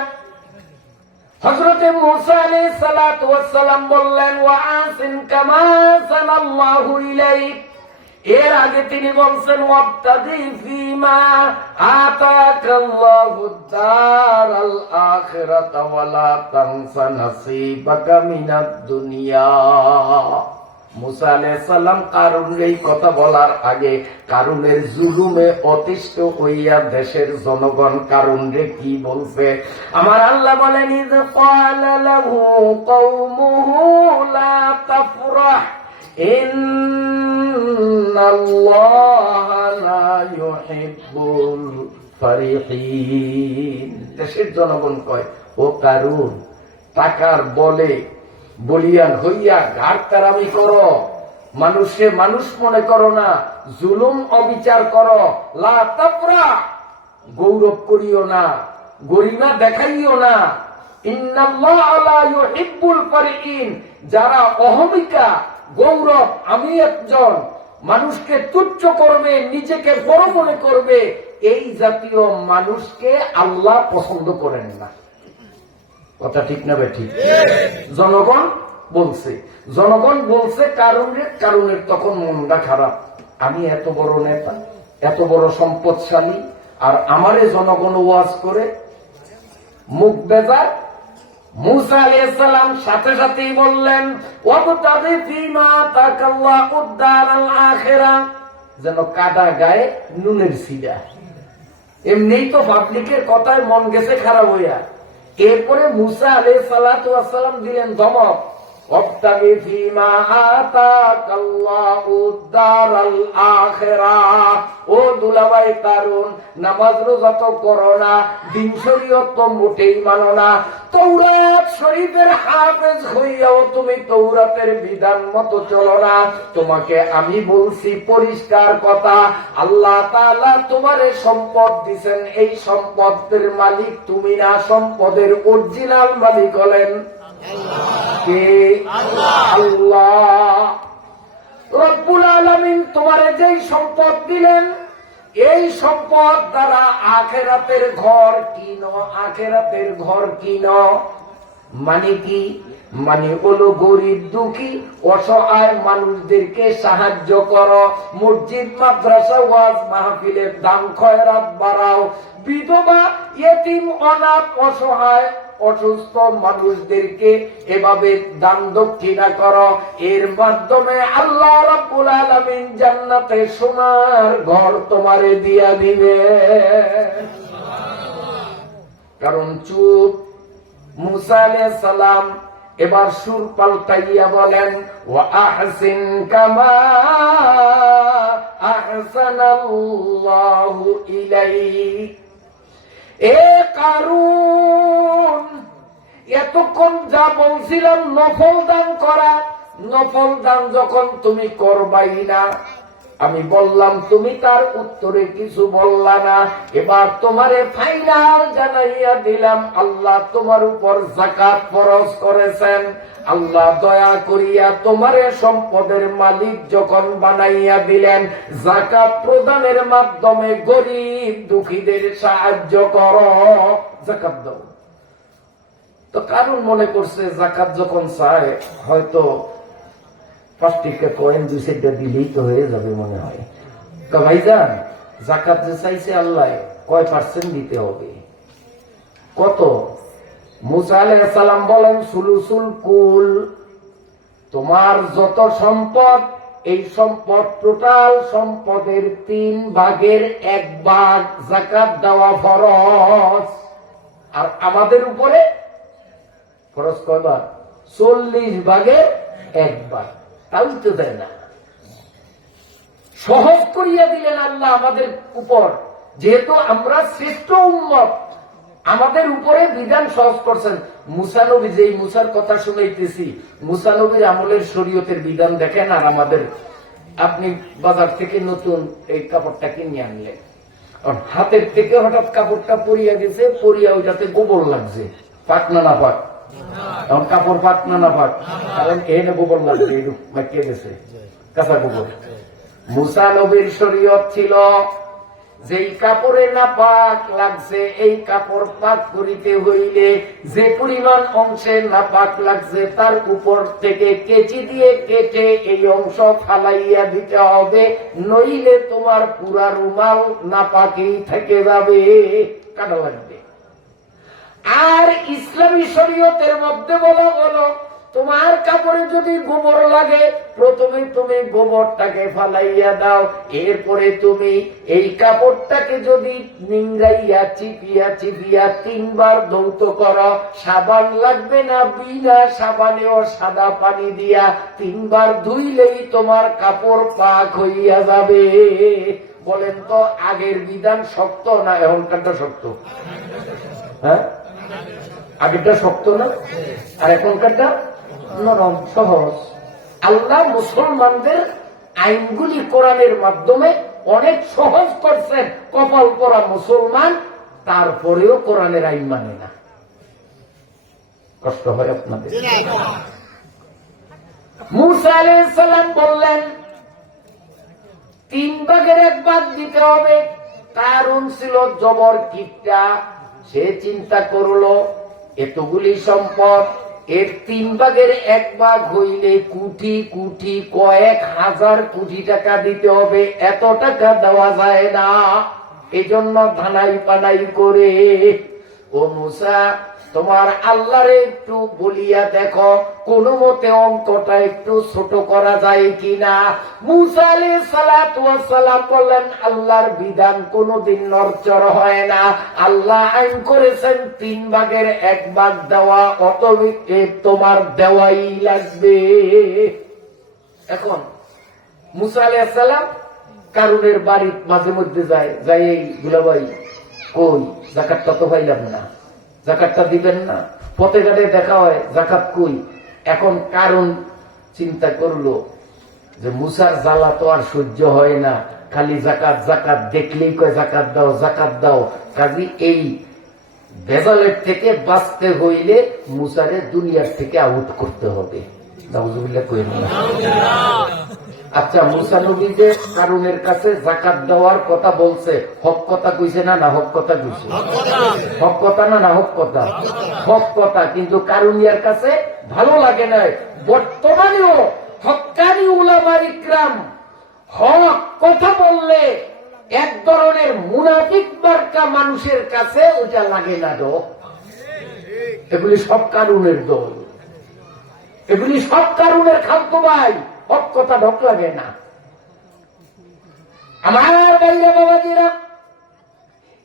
হযরতে মুসা আলাইহিস সালাতু ওয়াস সালাম বললেন, ওয়া আসিন কামা সানাল্লাহু ইলাইক। এর আগে তিনি বলছেন, ওয়াবতাদি ফিমা আতাকাল্লাহুদ দারাল আখিরাতা ওয়া লা তানসা নাসিবাকা মিনাদ দুনিয়া। মুসা আলাইহিস সালাম কারুনের এই কথা বলার আগে কারুনের জুলুমে অতিষ্ঠ হইয়া দেশের জনগণ কারুনরে কি বলছে? আমার আল্লাহ বলেন, ইয ক্বালা লাহু কওমুহু লা তাফরাহ ইন্ন ইন্নাল্লাহা লা ইউহিব্বুল ফারিহিন। দেশের জনগণ কয়, ও কারুন, টাকার বলে বলিয়ান হইয়া ঘাটতারামি করো, মানুষে মানুষ মনে করো না, জুলুম অবিচার করো, লা তাফরা, গৌরব করিও না, গরিমা দেখাইও না। ইন্নাল্লাহা লা ইউহিব্বুল ফারিহিন, যারা অহমিকা, গৌরব, আমি একজন, মানুষকে তুচ্ছ করবে, নিজেকে বড় মনে করবে, এই জাতীয় মানুষকে আল্লাহ পছন্দ করেন না। কথা ঠিক না বে ঠিক? জনগণ বলছে, জনগণ বলছে কারণের তখন মনটা খারাপ, আমি এত বড় নেতা, এত বড় সম্পদশালী, আর আমারে জনগণ ওয়াজ করে মুখ বেজার। মুসা আলাইহিস সালাম সাথে সাথেই বললেন, ওয়াবতাগি ফীমা তাকাল্লাহুদ দারাল আখিরাহ, যেন কাদা গায়ে নুনের ছিটা। এমনিই তো পাবলিকের কথায় মন গেছে খারাপ হইয়া। এরপরে মুসা আলাইহিস সালাতু ওয়াস সালাম দিলেন ধমক, ওয়াবতাগি ফীমা আতাকাল্লাহুদ দারাল আখিরাহ, ও দুলাভাই কারুন, নামাজ রোজা তো করো না, দিন শরীয়ত তো মোটেই মানো না, তৌরাত শরীফের হাফেজ হইয়াও তুমি তৌরাতের বিধান মতো চলো না। তোমাকে আমি বলছি পরিষ্কার কথা, আল্লাহ তাআলা তোমারে সম্পদ দিবেন, এই সম্পদের মালিক তুমি না, সম্পদের অরিজিনাল মালিক হলেন কে? আল্লাহ রব্বুল আলামিন। তোমারে যেই সম্পদ দিলেন, এই সম্পদ দ্বারা আখিরাতের ঘর কিনো, আখিরাতের ঘর কিনো। মানে কি? মানে হলো গরিব দুঃখী অসহায় মানুষদেরকে সাহায্য করো, মসজিদ মাদ্রাসা ওয়াজ মাহফিলের দান খয়রাত বাড়াও, বিধবা ইয়েতিম অনাথ অসহায় অসুস্থ মানুষদেরকে এভাবে দান দক্ষিণা করো। এর মাধ্যমে আল্লাহ রাব্বুল আলামিন জান্নাতে সোনার ঘর তোমারে দিয়া দিবে। কারণ চুপ। মুসা আলাইহিস সালাম এবার সুর পাল্টাইয়া বলেন, ওয়া আহসিন কামা আহসানাল্লাহু ইলাইক। এ কারুন, এতক্ষণ যা বলছিলাম নফল দান করা, নফল দান যখন তুমি করবাই না, আমি বললাম তুমি তার উত্তরে কিছু বললা না। এবার তোমারে ফাইনাল জানাইয়া দিলাম, আল্লাহ তোমার উপর যাকাত ফরজ করেছেন। আল্লাহ দয়া করিয়া তোমারে সম্পদের মালিক যখন বানাইয়া দিলেন, যাকাত প্রদানের মাধ্যমে গরিব দুঃখীদের সাহায্য করো, যাকাত দাও। তো কারণ মনে করছে যাকাত যখন চায় হয়তো 5 টাকা কয়েন 2-4টা দিলেই তো হয়ে যাবে মনে হয়। ভাইজান, যাকাত যে চাইছে আল্লাহ, কয় % দিতে হবে? কত? মুসা আলাইহিস সালাম বলেন, সুলুসুল কুল। তোমার যত সম্পদ, এই সম্পদ টোটাল সম্পদের 3 ভাগের 1 ভাগ যাকাত দেওয়া ফরজ। আর আমাদের উপরে ফরজ কয়বার? 40 ভাগের 1 ভাগ। তাও তো দেয় না। সহজ করিয়া দিলেন আল্লাহ আমাদের উপর, যেহেতু আমরা শ্রেষ্ঠ উম্মত, আমাদের উপরে বিধান সহজ করছেন। মুসা নবী, যেই মুসার কথা শুনাইতেছি, মুসা নবীর আমলের শরীয়তের বিধান দেখেন। আর আমাদের, আপনি বাজার থেকে নতুন এই কাপড়টা কিনে আনলেন, হাতের থেকে হঠাৎ কাপড়টা পরিয়া গেছে, পরিয়া ওইটাতে গোবর লাগছে, পাক না না পাক? এখন কাপড় পাক না না পাক? কারণ এনে গোবর লাগছে, মাইকে গেছে, কাঁচা গোবর। মুসা নবীর শরীয়ত ছিল, যেই কাপড়ে না পাক লাগছে, এই কাপড় পাক করিতে হইলে যে পরিমাণ অংশে না পাক লাগছে, তার উপর থেকে কেচি দিয়ে কেটে এই অংশ ফালাইয়া দিতে হবে, নইলে তোমার পুরা রুমাল না পাকেই থেকে যাবে, কাটা লাগবে। আর ইসলামী শরীয়তের মধ্যে বলা হলো, তোমার কাপড়ে যদি গোবর লাগে, প্রথমে তুমি গোবরটাকে ফালাইয়া দাও, এরপরে তুমি এই কাপড়টাকে যদি নিংড়াইয়া চিপিয়া চিপিয়া 3 বার ধৌত করো, সাবান লাগবে না, বিনা সাবানেও সাদা পানি দিয়া 3 বার ধুইলেই তোমার কাপড় পাক হইয়া যাবে। বলেন তো আগের বিধান শক্ত না এখনকারটা শক্ত? হ্যাঁ, আগেরটা শক্ত না আর এখনকারটা নরম সহজ। আল্লাহ মুসলমানদের আইনগুলি কোরআনের মাধ্যমে অনেক সহজ করছেন। কপাল পরা মুসলমান, তারপরেও কোরআনের আইন মানে না। কষ্ট হয় আপনাদের। মূসা আলাইহিস সালাম বললেন 3 ভাগের 1 ভাগ দিতে হবে। কারণ ছিল জবর কিপটা, সে চিন্তা করলো এতগুলি সম্পদ, এর 3 ভাগের 1 ভাগ হইলে কোটি কোটি কয়েক হাজার কোটি টাকা দিতে হবে, এত টাকা দেওয়া যায় না। এজন্য ধানাই পানাই করে, ও মূসা তোমার আল্লাহরে একটু বলিয়া দেখো কোন মতে অঙ্কটা একটু ছোট করা যায় কিনা। মূসা আলাইহিস সালাতু ওয়াস সালাম বললেন আল্লাহর বিধান কোনদিন নড়চড় হয় না। আল্লাহ আইন করেছেন 3 ভাগের 1 ভাগ দেওয়া, অত তোমার দেওয়াই লাগবে। এখন মূসা আলাইহিস সালাম কারুনের বাড়ি মাঝে মধ্যে যায়, যাই এই দুলাভাই কই যাকাতটা তো পাইলাম না, যাকাতটা দিবেন না। পথে ঘাটে দেখা হয় যাকাত কই। এখন কারণ চিন্তা করলো যে মূসার জ্বালা তো আর সহ্য হয় না, খালি যাকাত যাকাত দেখলেই কয় যাকাত দাও যাকাত দাও। কাজী এই ভেজালের থেকে বাঁচতে হইলে মূসারে দুনিয়ার থেকে আউট করতে হবে। নাউজুবিল্লাহ কইেন না। আচ্ছা, মূসা নবী যে কারুনের কাছে যাকাত দেওয়ার কথা বলছে, হক কথা কইছে না না হক কথা কইছে? হক কথা না না হক কথা? হক কথা। কিন্তু কারুনিয়ার কাছে ভালো লাগে না। বর্তমানেও হক্কানি উলামায়ে ইকরাম হক কথা বললে এক ধরনের মুনাফিক মার্কা মানুষের কাছে ওটা লাগে না। এগুলি সব কারুনের দল, এগুলি সব কারুনের খাদ্য ভাই। হক কথা ঢক লাগে না। আমার বাইরে বাবাজিরা,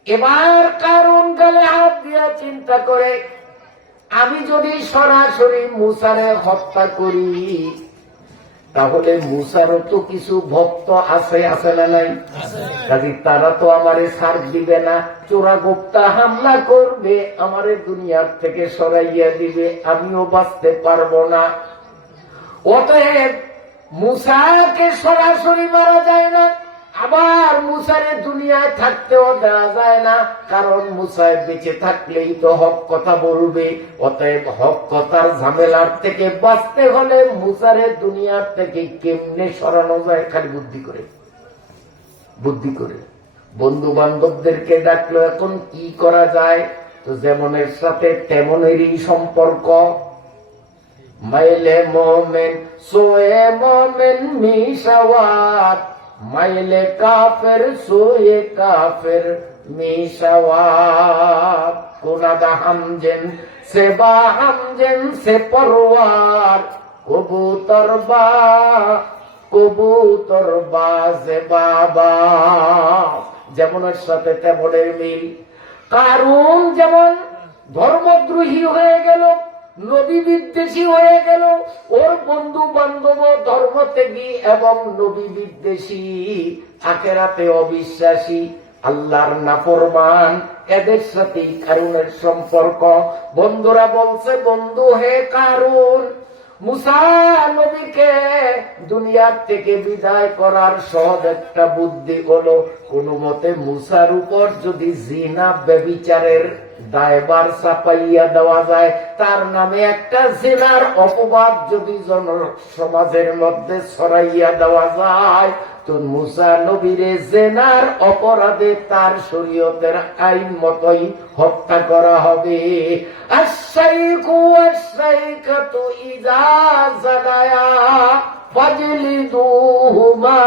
এবার কারুন গালে হাত দিয়া চিন্তা করে আমি যদি সরাসরি মূসারে হত্যা করি, তাহলে মূসারও তো কিছু ভক্ত আছে, আছে না নাই? কাজে তারা তো আমারে ছাড় দিবে না, চোরা গোপ্তা হামলা করবে, আমারে দুনিয়ার থেকে সরাইয়া দিবে, আমিও বাঁচতে পারবো না। অতএব মূসাকে সরাসরি মারা যায় না, আবার মূসারে দুনিয়ায় থাকতেও দেওয়া যায় না, কারণ মূসায় বেঁচে থাকলেই তো হক কথা বলবে। অতএব হক কথার ঝামেলার থেকে বাঁচতে হলে মূসারে দুনিয়ার থেকে কেমনে সরানো যায়, খালি বুদ্ধি করে বুদ্ধি করে। বন্ধু বান্ধবদেরকে ডাকলো, এখন কি করা যায়? তো যেমনের সাথে তেমনেরই সম্পর্ক। মাইলে মোমেন সোয়ে মোমেন মিশাওয়াত, মাইলে কাফের সোয়ে কাফের মিশাওয়াত। কোনাদা হামজেন সে বা হামজেন সে পরওয়ার, কবুতর বা যে বাবা। যেমনের সাথে তেমনের মিল। কারণ যেমন ধর্মদ্রোহী হয়ে গেল, নবী বিদ্বেষী হয়ে গেল, ওর বন্ধু বান্ধব ধর্মত্যাগী এবং নবী বিদ্বেষী, আখিরাতে অবিশ্বাসী, আল্লাহর নাফরমান, এদের সাথে কারুনের সম্পর্ক। বন্ধুরা বলছে, বন্ধু হে কারুন, মূসা নবীকে দুনিয়ার থেকে বিদায় করার সহজ একটা বুদ্ধি হলো, কোন মতে মূসার উপর যদি জিনা ব্যভিচারের দায়ভার চাপাইয়া দেওয়া যায়, তার নামে একটা জিনার অপবাদ যদি সমাজের মধ্যে ছড়াইয়া দেওয়া যায়, তো মূসা নবীরে জিনার অপরাধে তার শরীয়তের আইন মতই হত্যা করা হবে। আশ-শাইখু ওয়াশ-শাইখাতু ইযা জানায়া ফাজলিদুহুমা।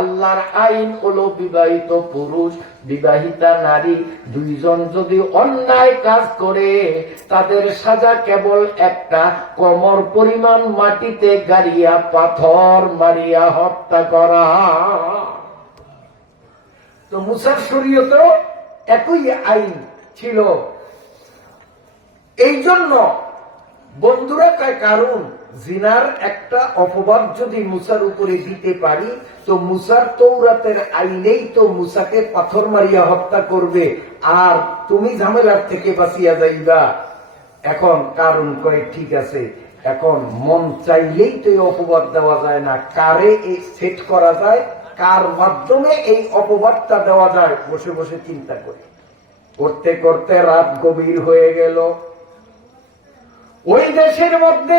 আল্লাহর আইন হলো বিবাহিত পুরুষ বিবাহিতা নারী দুইজন যদি অন্যায় কাজ করে তাদের সাজা কেবল একটা, কোমর পরিমাণ মাটিতে গাড়িয়া পাথর মারিয়া হত্যা করা। তো মুসার শরীয়তেও একই আইন ছিল। এই জন্য বন্ধুরা কয়, কারণ জিনার একটা অপবাদ যদি মুসার উপরে দিতে পারি তো মুসার তৌরাতের আইনেই তো মুসাকে পাথর মারিয়া হত্যা করবে, আর তুমি ঝামেলার থেকে বাঁচিয়া যাইবা। এখন কারণ কয় ঠিক আছে, এখন মন চাইলেই তো এই অপবাদ দেওয়া যায় না, কারে এই সেট করা যায়, কার মাধ্যমে এই অপবাদটা দেওয়া যায়, বসে বসে চিন্তা করি। করতে করতে রাত গভীর হয়ে গেল। ওই দেশের মধ্যে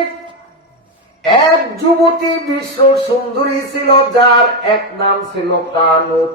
এক যুবতী বিশ্ব সুন্দরী ছিল, যার এক নাম ছিল কানুত।